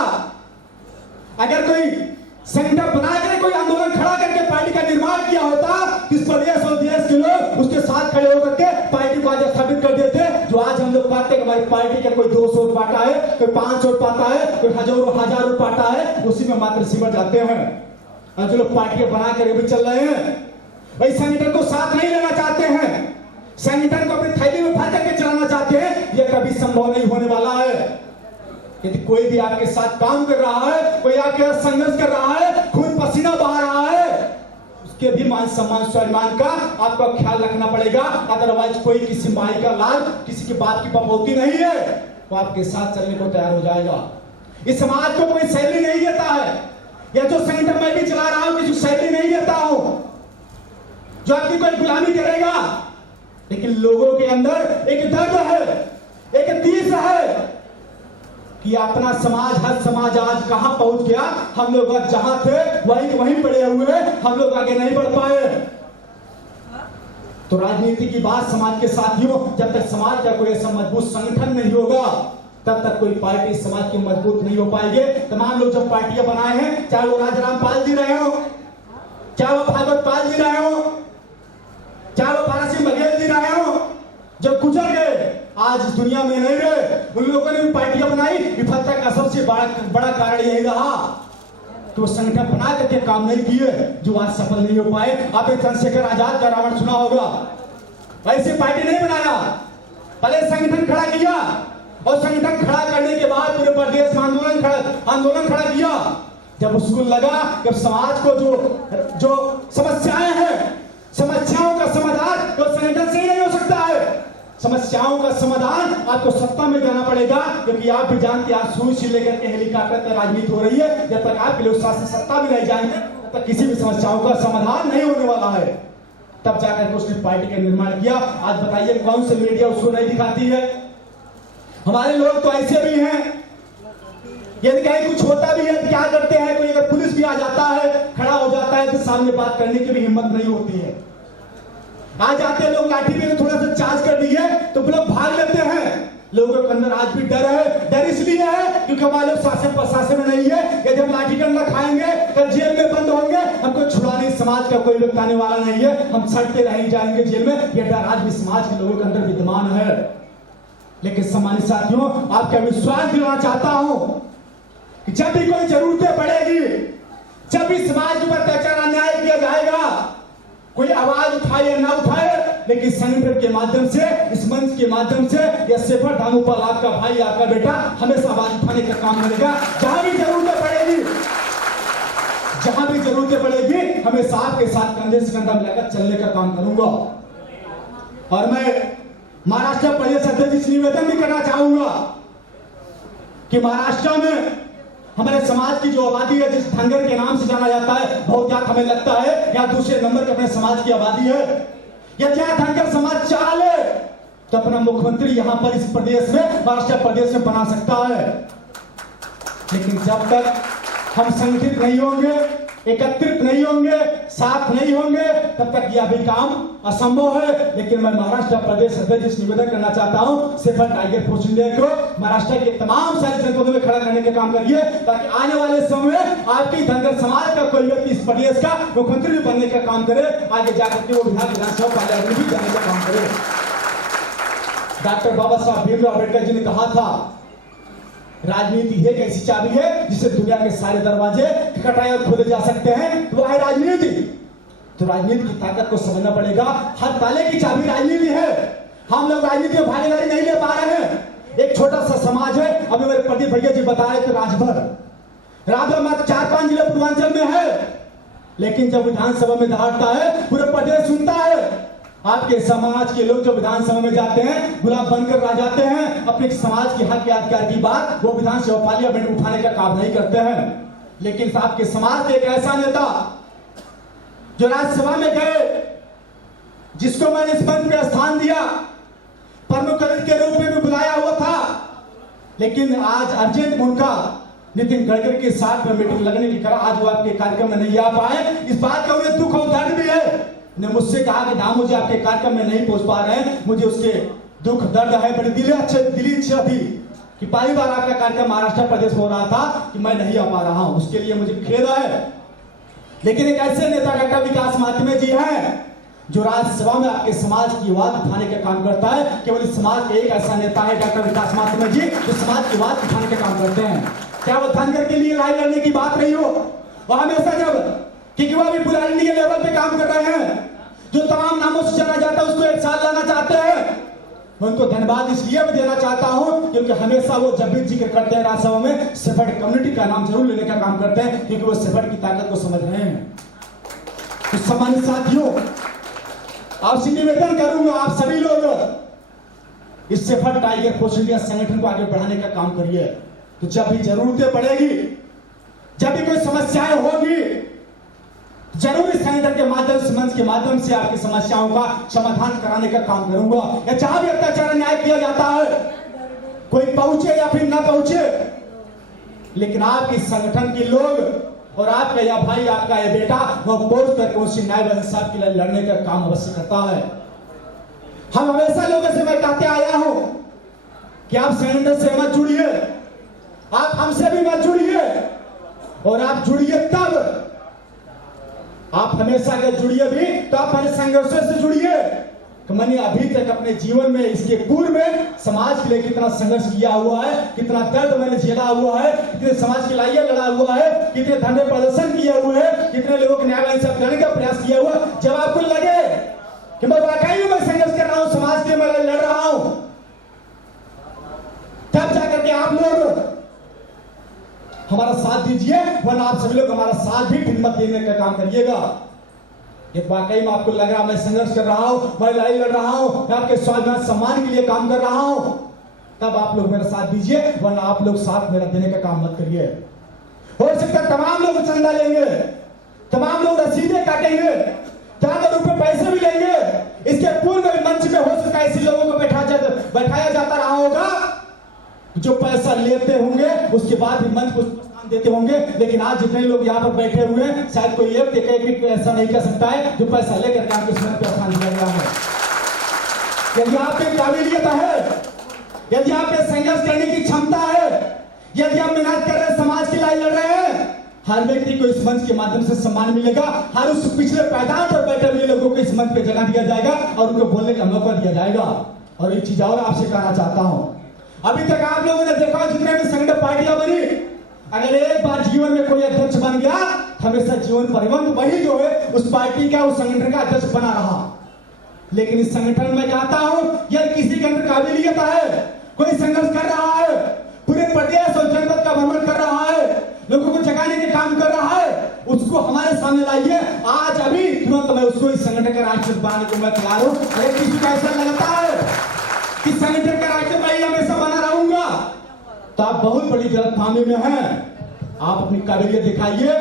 अगर कोई संगठन बना कर कोई आंदोलन खड़ा करके पार्टी का निर्माण किया होता, इस प्रदेश और देश के लोग उसके साथ खड़े होकर के पार्टी को आज स्थापित कर देते। जो आज हम लोग पाते हैं कि हमारी पार्टी का कोई 200 वोट पाता है, कोई 500 वोट पाता है, कोई हजार वोट पाता है, उसी में मात्र सिमट जाते हैं। और जो लोग पार्टियां बना कर भी चल रहे हैं, वही संगठन को साथ नहीं लेना चाहते हैं, संगठन को अपनी थैली में भर करके चलाना चाहते हैं। यह कभी संभव नहीं होने वाला है। यदि कोई भी आपके साथ काम कर रहा है, कोई आपके साथ संघर्ष कर रहा है, खून पसीना बहा रहा है, उसके भी मान सम्मान स्वाभिमान का आपको ख्याल रखना पड़ेगा। अदरवाइज कोई किसी माई का लाल, किसी की बाप की पपौती नहीं है, वो आपके साथ चलने को तैयार हो जाएगा। इस समाज को कोई सैलरी नहीं देता है, या जो संगठन मैं भी चला रहा हूं किसी सैलरी नहीं देता हूं जो आपकी कोई गुलामी करेगा। लेकिन लोगों के अंदर एक दर्द है, एक तीस है कि अपना समाज, हर समाज आज कहां पहुंच गया। हम लोग आज जहां थे वहीं पड़े हुए, हम लोग आगे नहीं बढ़ पाए। तो राजनीति की बात समाज के साथियों, जब तक समाज का कोई ऐसा मजबूत संगठन नहीं होगा तब तक कोई पार्टी समाज की मजबूत नहीं हो पाएगी। तमाम लोग जब पार्टियां बनाए हैं, चाहे वो राजाराम पाल जी रहे हो, चाहे वो भागवत पाल जी रहे हो, चाहे वो भारत सिंह बघेल जी रहे हो, जब गुजर गए आज इस दुनिया में नहीं रहे, उन लोगों ने भी पार्टियां बनाई। विफलता का सबसे बड़ा कारण यही रहा कि वो संगठन बना करके काम नहीं किए, जो आज सफल नहीं हो पाए। आपने चंद्रशेखर आजाद का रावण सुना होगा, ऐसी पार्टी नहीं बनाया, पहले संगठन खड़ा किया और संगठन खड़ा करने के बाद पूरे प्रदेश में आंदोलन खड़ा किया। जब उसको लगा कि समाज को जो समस्याएं हैं, समस्याओं का समाधान तो संगठन से ही नहीं हो सकता है। समस्याओं का समाधान आपको सत्ता में जाना पड़ेगा, क्योंकि आप भी जानते हैं आज सुई से लेकर के हेलीकॉप्टर तक राजनीति हो रही है। जब तक आपके लोग शासन सत्ता में नहीं जाएंगे तब तक किसी भी समस्याओं का समाधान नहीं होने वाला है। तब जाकर उसने पार्टी का निर्माण किया। आज बताइए कौन सी मीडिया उसको नहीं दिखाती है। हमारे लोग तो ऐसे भी हैं, यदि कहीं कुछ होता भी है तो क्या करते हैं, कोई अगर पुलिस भी आ जाता है, खड़ा हो जाता है तो सामने बात करने की भी हिम्मत नहीं होती है। आ जाते हैं लोग लाठी में थोड़ा सा चार्ज कर दिए तो लोग भाग लेते हैं। लोगों के अंदर आज भी डर है। डर इसलिए है क्योंकि हमारे लोग शासन प्रशासन में नहीं है। यदि हम लाठी डंडा खाएंगे कल जेल में बंद होंगे, हमको छुड़ाने समाज का कोई व्यक्ति आने वाला नहीं है, हम सड़ते रह जाएंगे जेल में। यह डर आज भी समाज के लोगों के अंदर विद्यमान है। लेकिन सम्मानित साथियों, आपका विश्वास दिलाना चाहता हूं कि जब भी कोई जरूरतें पड़ेगी, जब भी समाज के ऊपर अत्याचार अन्याय किया जाएगा, कोई आवाज उठाए या ना उठाए, लेकिन संगठन के माध्यम से, इस मंच के माध्यम से, या सेफर दामोपाल आपका भाई, आपका बेटा हमेशा आवाज उठाने का काम करेगा। जहां भी जरूरतें पड़ेगी, जहां भी जरूरतें पड़ेगी, हमेशा आपके साथ कंधे से कंधा मिलाकर चलने का काम करूंगा। और मैं महाराष्ट्र प्रदेश अध्यक्ष से निवेदन भी करना चाहूंगा कि महाराष्ट्र में हमारे समाज की जो आबादी है, जिस धनगर के नाम से जाना जाता है, बहुत ज्यादा हमें लगता है या दूसरे नंबर के अपने समाज की आबादी है। या क्या धनगर समाज चाह ले तो अपना मुख्यमंत्री यहां पर इस प्रदेश में, महाराष्ट्र प्रदेश में बना सकता है। लेकिन जब तक हम संगठित नहीं होंगे, एकत्रित नहीं होंगे, साथ नहीं होंगे, तब तक यह भी काम असंभव है। लेकिन मैं महाराष्ट्र प्रदेश अध्यक्ष निवेदन करना चाहता हूं, सेफर टाइगर फोर्स इंडिया को महाराष्ट्र के तमाम सारे जनपदों में खड़ा करने का काम करिए, ताकि आने वाले समय में आपकी धनगर समाज का कोई व्यक्ति इस प्रदेश का मुख्यमंत्री भी बनने का काम करे, आगे जाकर के वो विधानसभा पार्लियामेंट भी जाने का काम करे। डॉक्टर बाबा साहब भीमराव अम्बेडकर जी ने कहा था, राजनीति एक ऐसी चाबी है जिससे दुनिया के सारे दरवाजे खटखटाए और खोले जा सकते हैं, वो है राजनीति। तो राजनीति की ताकत को समझना पड़ेगा। हर ताले की चाबी राजनीति है। हम लोग राजनीति में भागीदारी नहीं ले पा रहे हैं। एक छोटा सा समाज है, अभी मेरे प्रदीप भैया जी बता रहे थे, राजभर मात्र 4-5 जिले पूर्वांचल में है, लेकिन जब विधानसभा में दहाड़ता है पूरे प्रदेश सुनता है। आपके समाज के लोग जो विधानसभा में जाते हैं, गुलाब बनकर रह जाते हैं, अपने समाज की हक अधिकार की बात वो विधानसभा पार्लियामेंट उठाने का काम नहीं करते हैं। लेकिन आपके समाज के एक ऐसा नेता जो राज्यसभा में गए, जिसको मैंने इस मंच पे स्थान दिया, प्रमुख अतिथि के रूप में भी बुलाया हुआ था, लेकिन आज अर्जेंट उनका नितिन गडकरी के साथ में मीटिंग लगने की कारण आज वो आपके कार्यक्रम में नहीं आ पाए। इस बात का उन्हें दुख और दर्द भी है। ने मुझसे कहा कि ना मुझे आपके कार्यक्रम में नहीं पहुंच पा रहे हैं, मुझे उसके दुख दर्द है। बड़ी दिली इच्छा थी कि पहली बार आपका कार्यक्रम महाराष्ट्र प्रदेश हो रहा था कि मैं नहीं आ पा रहा हूं, उसके लिए मुझे खेद है। लेकिन एक ऐसे नेता डॉक्टर विकास महात्मे जी हैं जो राज्यसभा में आपके समाज की आवाज उठाने का काम करता है। केवल इस समाज के एक ऐसा नेता है डॉक्टर विकास महात्मे जी, जो समाज की आवाज उठाने का काम करते हैं। क्या वो धनगर के लिए लड़ाई लड़ने की बात नहीं हो, और हमेशा जब क्योंकि वो अभी पुरानी के लेवल पे काम कर रहे हैं, जो तमाम नामों से जाना जाता है उसको एक साथ लाना चाहते हैं। मैं उनको धन्यवाद इसलिए भी देना चाहता हूं क्योंकि हमेशा वो जब भी जिक्र करते हैं राज्यसभा में, सेफर्ड कम्युनिटी का नाम जरूर लेने का काम करते हैं, क्योंकि वो सेफर्ड की ताकत को समझ रहे हैं। तो सम्मानित साथियों, आपसे निवेदन करूंगा, आप सभी लोग इस सेफर्ड टाइगर फोर्स इंडिया संगठन को आगे बढ़ाने का काम करिए। तो जब भी जरूरतें पड़ेगी, जब भी कोई समस्याएं होगी, जरूर इस संगठन के माध्यम से, मंच के माध्यम से आपकी समस्याओं का समाधान कराने का काम करूंगा। या जहां भी अत्याचार न्याय किया जाता है, कोई पहुंचे या फिर ना पहुंचे, लेकिन आपके संगठन के लोग और आपका या भाई, आपका या बेटा वह पहुंच करके उस न्याय व इंसाफ के लिए लड़ने का काम अवश्य करता है। हम हमेशा लोगों से मैं कहते आया हूं कि आप संगठन से मत जुड़िए, आप हमसे भी मत जुड़िए, और आप जुड़िए तब, आप हमेशा अगर जुड़िए भी तो आप हमारे संघर्षों से जुड़िए। कि मैंने अभी तक अपने जीवन में, इसके पूर्व में समाज के लिए कितना संघर्ष किया हुआ है, कितना दर्द मैंने झेला हुआ है, कितने समाज की लड़ाइयां लड़ा हुआ है, कितने धरने प्रदर्शन किए हुए हैं, कितने लोगों के न्याय इंसाफ करने का प्रयास किया हुआ। जब आपको लगे कि मैं वाकई में संघर्ष कर रहा हूं, समाज के लिए मैं लड़ रहा हूं, तब जाकर के आप लोग हमारा साथ दीजिए, वरना आप सभी लोग हमारा साथ भी हिम्मत देने का काम करिएगा। ये वाकई में आपको लग रहा मैं संघर्ष कर रहा हूं, मैं लड़ाई लड़ रहा हूं, मैं आपके स्वाभिमान सम्मान के लिए काम कर रहा हूं, तब आप लोग मेरा साथ दीजिए, वरना आप लोग साथ मेरा देने का काम मत करिए। हो सकता है तमाम लोग चंदा लेंगे, तमाम लोग रसीदें काटेंगे, ज्यादा रुपए पैसे भी लेंगे। इसके पूर्व मंच में हो सकता है ऐसे लोगों को बैठाया जाता रहा होगा जो पैसा लेते होंगे, उसके बाद भी मंच को स्थान देते होंगे। लेकिन आज जितने लोग यहाँ पर बैठे हुए हैं, शायद कोई एक ऐसा नहीं कर सकता है जो पैसा लेकर के आपके मंच पर स्थान दिया गया है। यदि आपकी काबिलियत है, यदि आपके संघर्ष करने की क्षमता है, यदि आप मेहनत कर रहे हैं, समाज के लिए लड़ रहे हैं, हर व्यक्ति को इस मंच के माध्यम से सम्मान मिलेगा। हर उस पिछले पायदान पर बैठे हुए लोगों को इस मंच पे जगह दिया जाएगा और उनको बोलने का मौका दिया जाएगा। और एक चीज और आपसे कहना चाहता हूं, अभी तक आप लोगों ने देखा जितने भी संगठन पार्टियां बनी, अगर एक बार जीवन में कोई अध्यक्ष बन गया, हमेशा जीवन पर्यंत वही जो है उस पार्टी का, उस संगठन का अध्यक्ष बना रहा। लेकिन इस संगठन में कहता हूं, यदि किसी के अंदर काबिलियत है, कोई संघर्ष कर रहा है, पूरे प्रदेश और जनपद का भ्रमण कर रहा है, लोगों को जगाने के काम कर रहा है, उसको हमारे सामने लाइए। आज अभी तुरंत मैं उसको इस संगठन का राष्ट्रीय बनाने को मैं तैयार हूं। अगर किसी को ऐसा लगता है कि संगठन का राष्ट्रीय मैं हमेशा बना रहूंगा, तो आप बहुत बड़ी गलतफहमी में हैं। आप अपनी काबिलियत दिखाइए,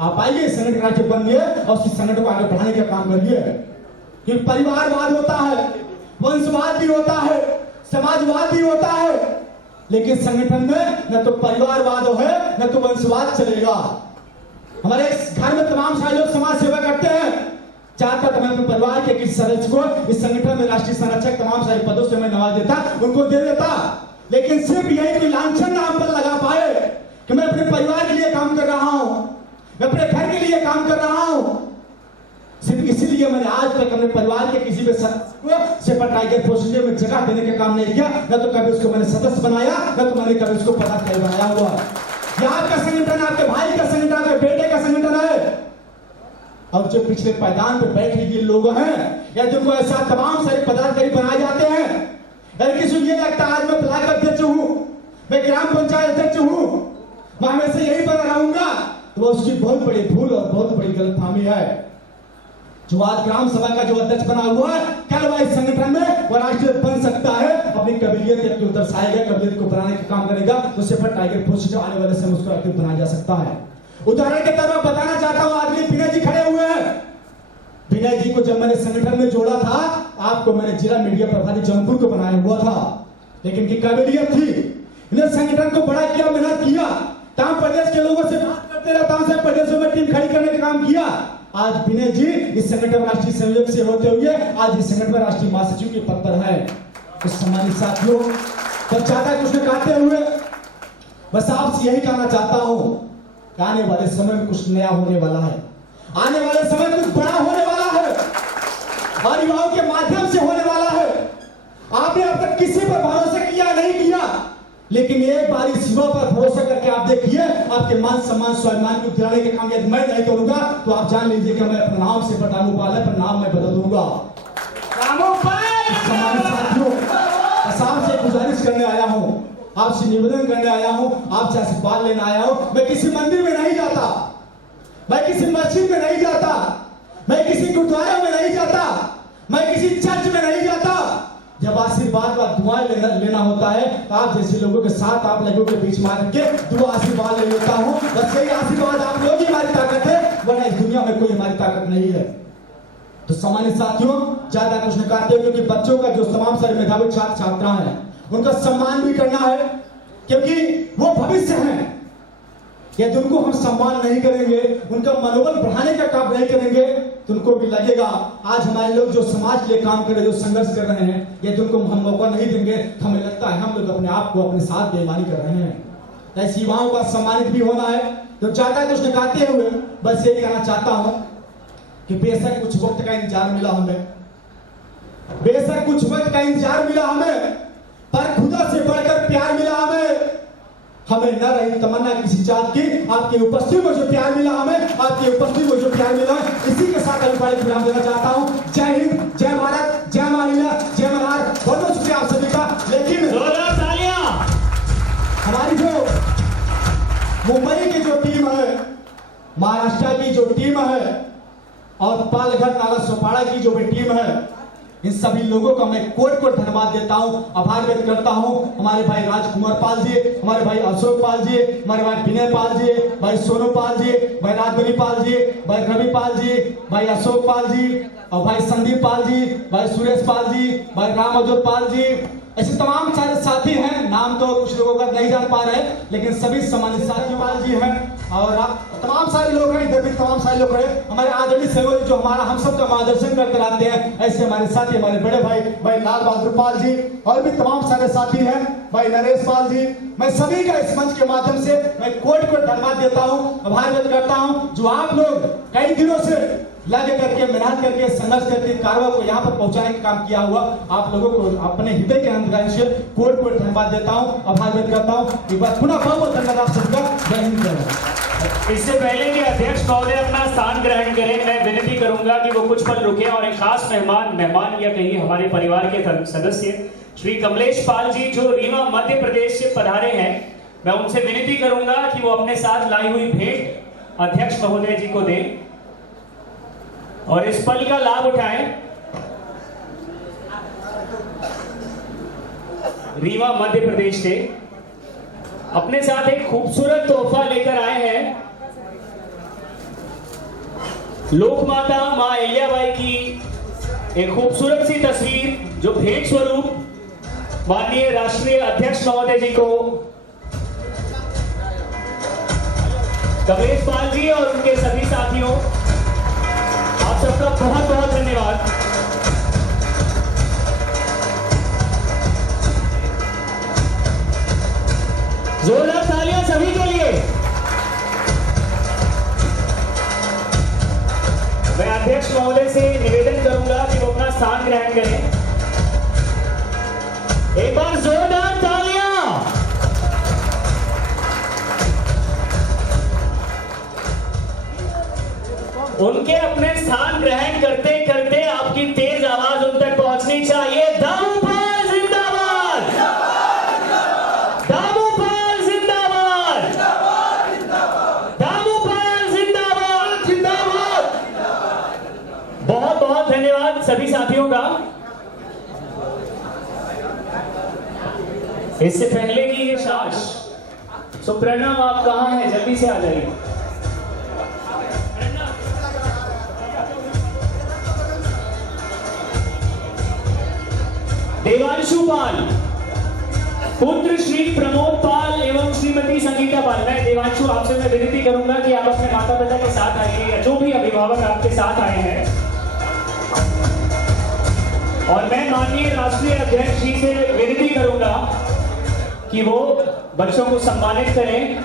आप आइए संगठन राज्य बनिए और उस संगठन को आगे बढ़ाने का काम करिए। क्योंकि परिवारवाद होता है, वंशवाद भी होता है, समाजवाद भी होता है, लेकिन संगठन में न तो परिवारवाद है न तो वंशवाद चलेगा। हमारे घर में तमाम सारे लोग समाज सेवा करते हैं, चाहता तो मैं अपने परिवार के किसी सदस्य को इस संगठन में राष्ट्रीय संरक्षक तमाम सारे पदों से मैं नवाज देता, उनको दे देता। लेकिन सिर्फ यही कोई लांछन नाम पर लगा पाए कि मैं अपने परिवार के लिए काम कर रहा हूं, मैं अपने घर के लिए काम कर रहा हूं, सिर्फ इसीलिए मैंने आज तक अपने परिवार के किसी भी सदस्य को सेपा टाइगर प्रोसीजर में जगह देने का काम नहीं किया। न तो कभी उसको मैंने सदस्य बनाया, न तो मैंने कभी उसको पदाधिकारी बनाया हुआ। यह आपका संगठन, आपके भाई का संगठन, आपके बेटे का संगठन है। और जो पिछले पायदान पर बैठे हुए लोग हैं, या जिनको ऐसा तमाम सारे पदाधिकारी बनाए जाते हैं, अगर किसी को ये लगता है आज मैं ब्लॉक अध्यक्ष हूं, मैं ग्राम पंचायत अध्यक्ष हूं, मैं हमेशा यही बना रहूंगा, तो उसकी बहुत बड़ी भूल और बहुत बड़ी गलतफहमी है। जो आज ग्राम सभा का जो अध्यक्ष बना हुआ है, कल वह इस संगठन में वह राष्ट्रीय बन सकता है। अपनी काबिलियत को दर्शाएगा, काबिलियत को बनाने का काम करेगा, तो सेपा टाइगर प्रोसीजर आने वाले समय उसको एक्टिव बनाया जा सकता है। उदाहरण के तौर पर बताना चाहता हूं, आदमी विनय जी खड़े हुए हैं। विनय जी को जब मैंने संगठन में जोड़ा था, आपको मैंने जिला मीडिया प्रभारी जौनपुर को बनाया हुआ था, लेकिन इनकी काबिलियत थी, इन्हें संगठन को बड़ा किया, मेहनत किया, तमाम प्रदेश के लोगों से बात करते रहे, तमाम से प्रदेशों में टीम खड़ी करने का काम किया। आज विनय जी इस संगठन राष्ट्रीय संयोजक से होते हुए आज इस संगठन में राष्ट्रीय महासचिव के पद पर है। तो सम्मानित साथियों, तब ज्यादा कुछ न कहते हुए बस आपसे यही कहना चाहता हूं, आने वाले समय में कुछ नया होने वाला है, आने वाले समय में कुछ बड़ा होने वाला है और युवाओं के माध्यम से होने वाला है। आपने अब तक किसी पर भरोसा किया नहीं किया, लेकिन एक बार इस युवा पर भरोसा करके आप देखिए, आपके मान सम्मान स्वाभिमान को दिलाने के काम यदि मैं नहीं करूंगा, तो आप जान लीजिए कि मैं अपना नाम से रामोपाल है, पर नाम मैं बदल दूंगा। साथियों, आपसे गुजारिश करने आया हूं, आपसे निवेदन करने आया हूं, आपसे आशीर्वाद लेने आया हूं। मैं किसी मंदिर में नहीं जाता, मैं किसी मस्जिद में नहीं जाता, मैं किसी गुरुद्वारा में नहीं जाता, मैं किसी चर्च में नहीं जाता जब आशीर्वाद व दुआएं लेना होता है तो आप जैसे लोगों के साथ आप लोगों के बीच मार के दुआ आशीर्वाद ले लेता हूँ। बस यही आशीर्वाद आप लोग ही हमारी ताकत है, वरना इस दुनिया में कोई हमारी ताकत नहीं है। तो सम्मानित साथियों, ज्यादा कुछ नहीं कहते क्योंकि बच्चों का जो तमाम सारे मेधावी छात्र छात्राएं हैं उनका सम्मान भी करना है, क्योंकि वो भविष्य हैं। यदि उनको हम सम्मान नहीं करेंगे, उनका मनोबल बढ़ाने का काम नहीं करेंगे, तो उनको भी लगेगा आज हमारे लोग जो समाज के लिए काम कर रहे हैं, जो संघर्ष कर रहे हैं, यदि उनको हम मौका नहीं देंगे तो हमें लगता है हम लोग अपने आप को अपने साथ बेईमानी कर रहे हैं। ऐसे युवाओं का सम्मानित भी होना है। तो ज्यादा कुछ निकालते हुए बस यही कहना चाहता हूं कि बेशक कुछ वक्त का इंतजार मिला हमें, बेशक कुछ वक्त का इंतजार मिला हमें, पर खुदा से बढ़कर प्यार मिला हमें। हमें न रही तमन्ना किसी जात की, आपकी उपस्थिति में जो प्यार मिला हमें, आपकी उपस्थिति में जो प्यार मिला, इसी के साथ अभिप्राय विराम देना चाहता हूं। जय हिंद, जय भारत, जय मां लीला, जय मल्हार। बहुत बहुत शुक्रिया आप सभी का। लेकिन हमारी जो मुंबई की जो टीम है, महाराष्ट्र की जो टीम है और पालघर नाला सोपाड़ा की जो भी टीम है, इन सभी लोगों का मैं कोट कोट धन्यवाद देता हूं, आभार व्यक्त करता हूं। हमारे भाई राजकुमार पाल जी, हमारे भाई अशोक पाल जी, हमारे भाई विनय पाल जी, भाई सोनू पाल जी, भाई राजबनी पाल जी, भाई रवि पाल जी, भाई अशोक पाल जी और भाई संदीप पाल जी, भाई सुरेश पाल जी, भाई राम अजोत पाल जी। ऐसे तमाम सारे साथी हैं, नाम तो कुछ लोगों का नहीं जान पा रहे, लेकिन सभी सम्मानित साथियों पाल जी हैं और तमाम सारे लोग हैं, इधर भी तमाम सारे लोग हैं। हमारे आदरणीय सहयोगी जो हमारा हम सब का मार्गदर्शन करते रहते हैं, ऐसे हमारे साथी हमारे बड़े भाई भाई लाल बहादुर पाल जी और भी तमाम सारे साथी हैं, भाई नरेश पाल जी। मैं सभी का इस मंच के माध्यम से मैं कोट कोट धन्यवाद देता हूँ, आभार व्यक्त करता हूँ, जो आप लोग कई दिनों से लगे करके मेहनत करके संघर्ष करके कार्यों को यहाँ पर पहुंचाने का काम किया हुआ आप लोगों को अपने हृदय के अंदर से कोट कोट धन्यवाद देता हूँ, आभार व्यक्त करता हूँ। एक बार पुनः बहुत धन्यवाद आप सबका। जय हिंद, जय भारत। इससे पहले कि अध्यक्ष महोदय अपना स्थान ग्रहण करें, मैं विनती करूंगा कि वो कुछ पल रुके और एक खास मेहमान या कहिए हमारे परिवार के सदस्य श्री कमलेश पाल जी जो रीवा मध्य प्रदेश से पधारे हैं, मैं उनसे विनती करूंगा कि वो अपने साथ लाई हुई भेंट अध्यक्ष महोदय जी को दें और इस पल का लाभ उठाएं। रीवा मध्य प्रदेश से अपने साथ एक खूबसूरत तोहफा लेकर आए हैं। लोक माता मां अहिल्याबाई की एक खूबसूरत सी तस्वीर जो भेंट स्वरूप माननीय राष्ट्रीय अध्यक्ष महोदय जी को कमलेश पाल जी और उनके सभी साथियों आप सबका बहुत बहुत धन्यवाद। जोरदार तालियां सभी के लिए। मैं अध्यक्ष महोदय से निवेदन करूंगा कि वो अपना स्थान ग्रहण करें। एक बार जोरदार तालियां। उनके अपने स्थान ग्रहण करते करते आपकी तेज आवाज उन तक पहुंचनी चाहिए। दामूपाल जिंदाबाद, दामूपाल जिंदाबाद, दामूपाल जिंदाबाद, जिंदाबाद। बहुत बहुत धन्यवाद सभी साथियों का। इससे पहले कि ये शाश सुप्रणम आप कहां हैं, जल्दी से आ जाइए। देवांशु पाल पुत्र श्री प्रमोद पाल एवं श्रीमती संगीता पाल। मैं देवांशु आपसे मैं विनती करूंगा कि आप अपने माता पिता के साथ आइए या जो भी अभिभावक आपके साथ आए हैं, और मैं माननीय राष्ट्रीय अध्यक्ष जी से विनती करूंगा कि वो बच्चों को सम्मानित करें।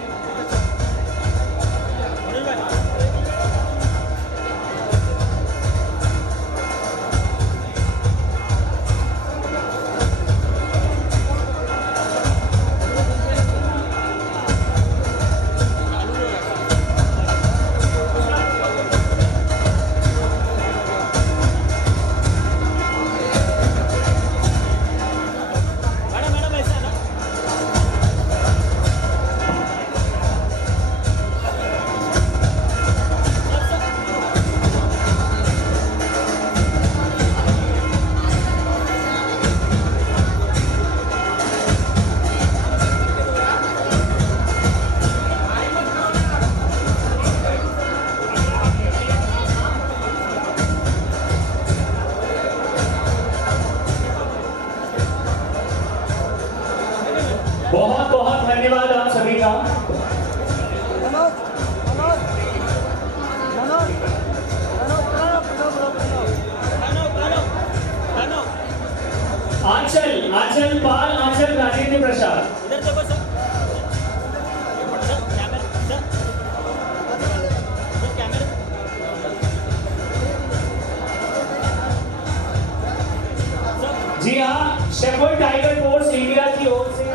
टाइगर फोर्स इंडिया की ओर से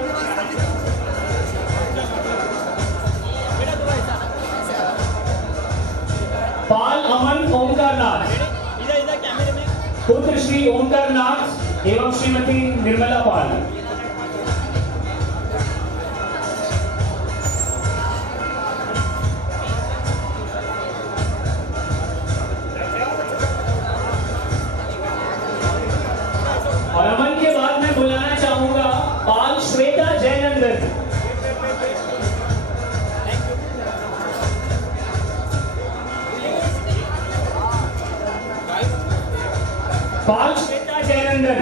पाल अमन ओमकारनाथ, पुत्र श्री ओमकारनाथ एवं श्रीमती निर्मला पाल। और अमन के बाद मैं बुलाना चाहूंगा पाल श्वेता जयनंदन। पाल श्वेता जयनंदन,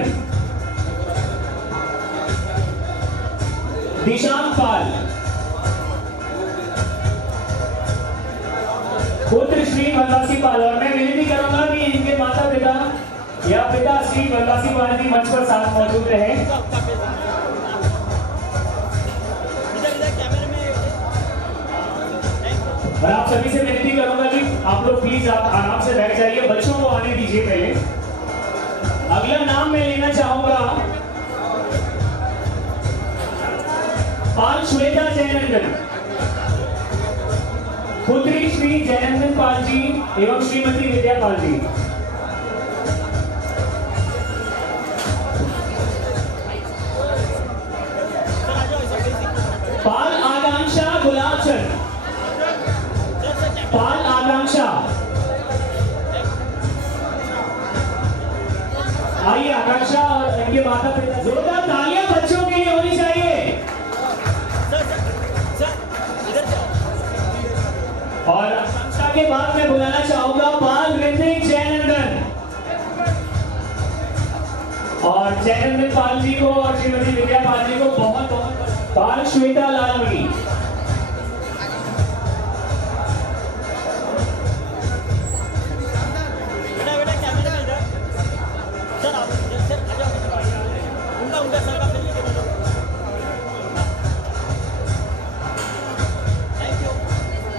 दिशांक पाल, पुत्र श्री वनवासी पाल। और मैं विनती करूंगा कि इनके माता पिता या पिता श्री वनवासी पाल जी मंच पर साथ मौजूद रहे। और आप सभी से विनती करूंगा कि आप लोग प्लीज आप आराम से बैठ जाइए, बच्चों को आने दीजिए पहले। अगला नाम मैं लेना चाहूंगा पाल श्वेता जयनंदन, पुत्री श्री जयनंदन पाल जी एवं श्रीमती विद्या पाल जी। पाल आकांक्षा गुलाबचंद, पाल आकांक्षा, आइए आकांक्षा और इनके माता पिता। जोरदार तालियां बच्चों के लिए होनी चाहिए। और आकांक्षा के बाद मैं बुलाना चाहूंगा पाल ऋतिक जयनंदन। और जयनंदन पाल जी को और श्रीमती विद्या पाल जी को बहुत बहुत पाल श्वेता लालमणि।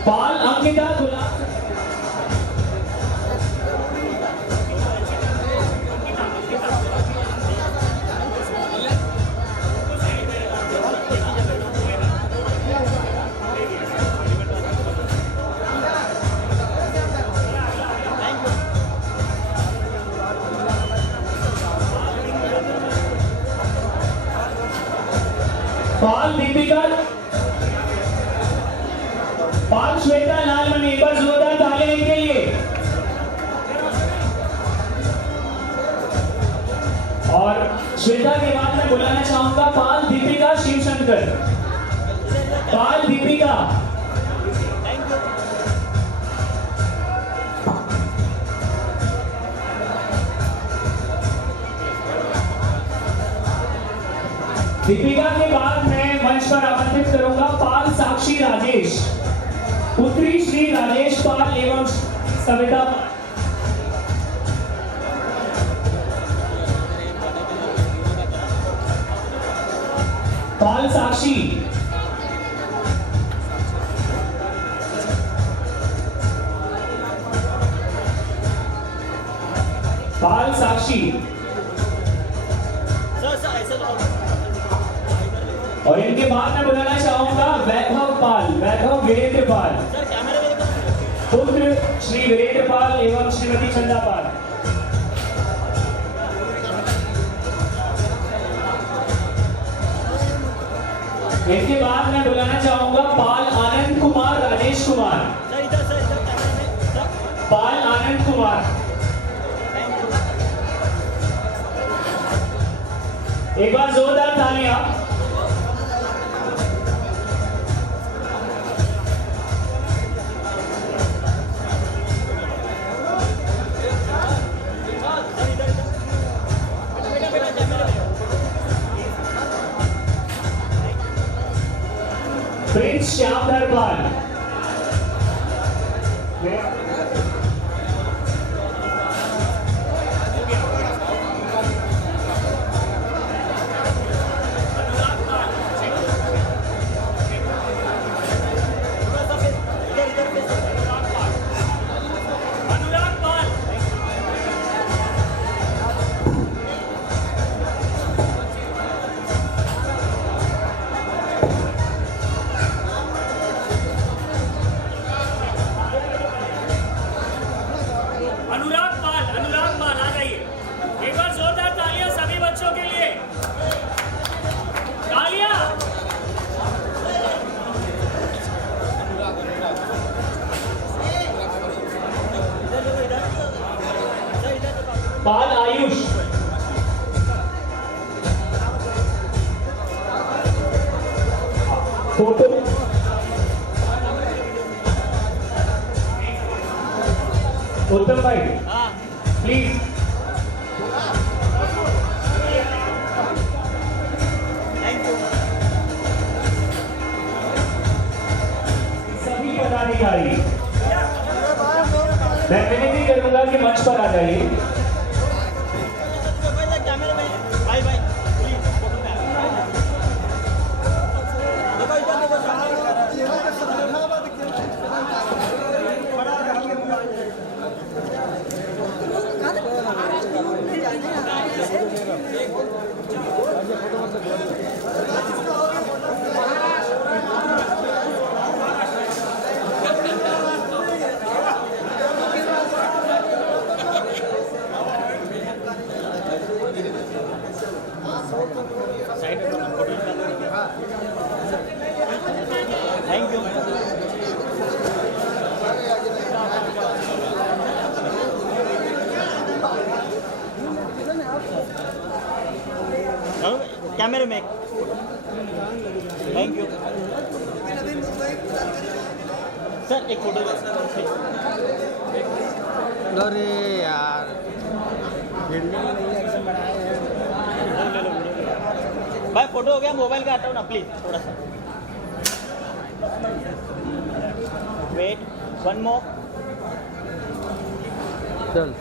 पाल अंकिता गुलाब, पाल दीपिका, पाल श्वेता लालमणि। एक बार जोरदार तालियां इनके लिए। और श्वेता के बाद मैं बुलाना चाहूंगा पाल दीपिका शिवशंकर। पाल दीपिका, दीपिका के बाद मैं मंच पर आमंत्रित करूंगा पाल साक्षी राजेश, पुत्री श्री राजेश पाल एवं सविता। पाल साक्षी, पाल साक्षी। और इनके बाद मैं बुलाना चाहूंगा वैभव पाल, वैभव वीरेंद्र पाल, पुत्र श्री वीरेंद्र पाल एवं श्रीमती चंदा पाल। इनके बाद मैं बुलाना चाहूंगा पाल आनंद कुमार राजेश कुमार, पाल आनंद कुमार। एक बार जोरदार तालियां। प्रिंस श्यामधर पाल, पाल आयुष, फोटो, उत्तम भाई प्लीज। सभी पदाधिकारी मैं विनती करूंगा कि मंच पर आ जाइए। Thank you. कैमरे में थैंक यू सर, एक फोटो। अरे यार भाई फोटो हो गया, मोबाइल का हटाओ ना प्लीज थोड़ा सा। Wait, one more. चल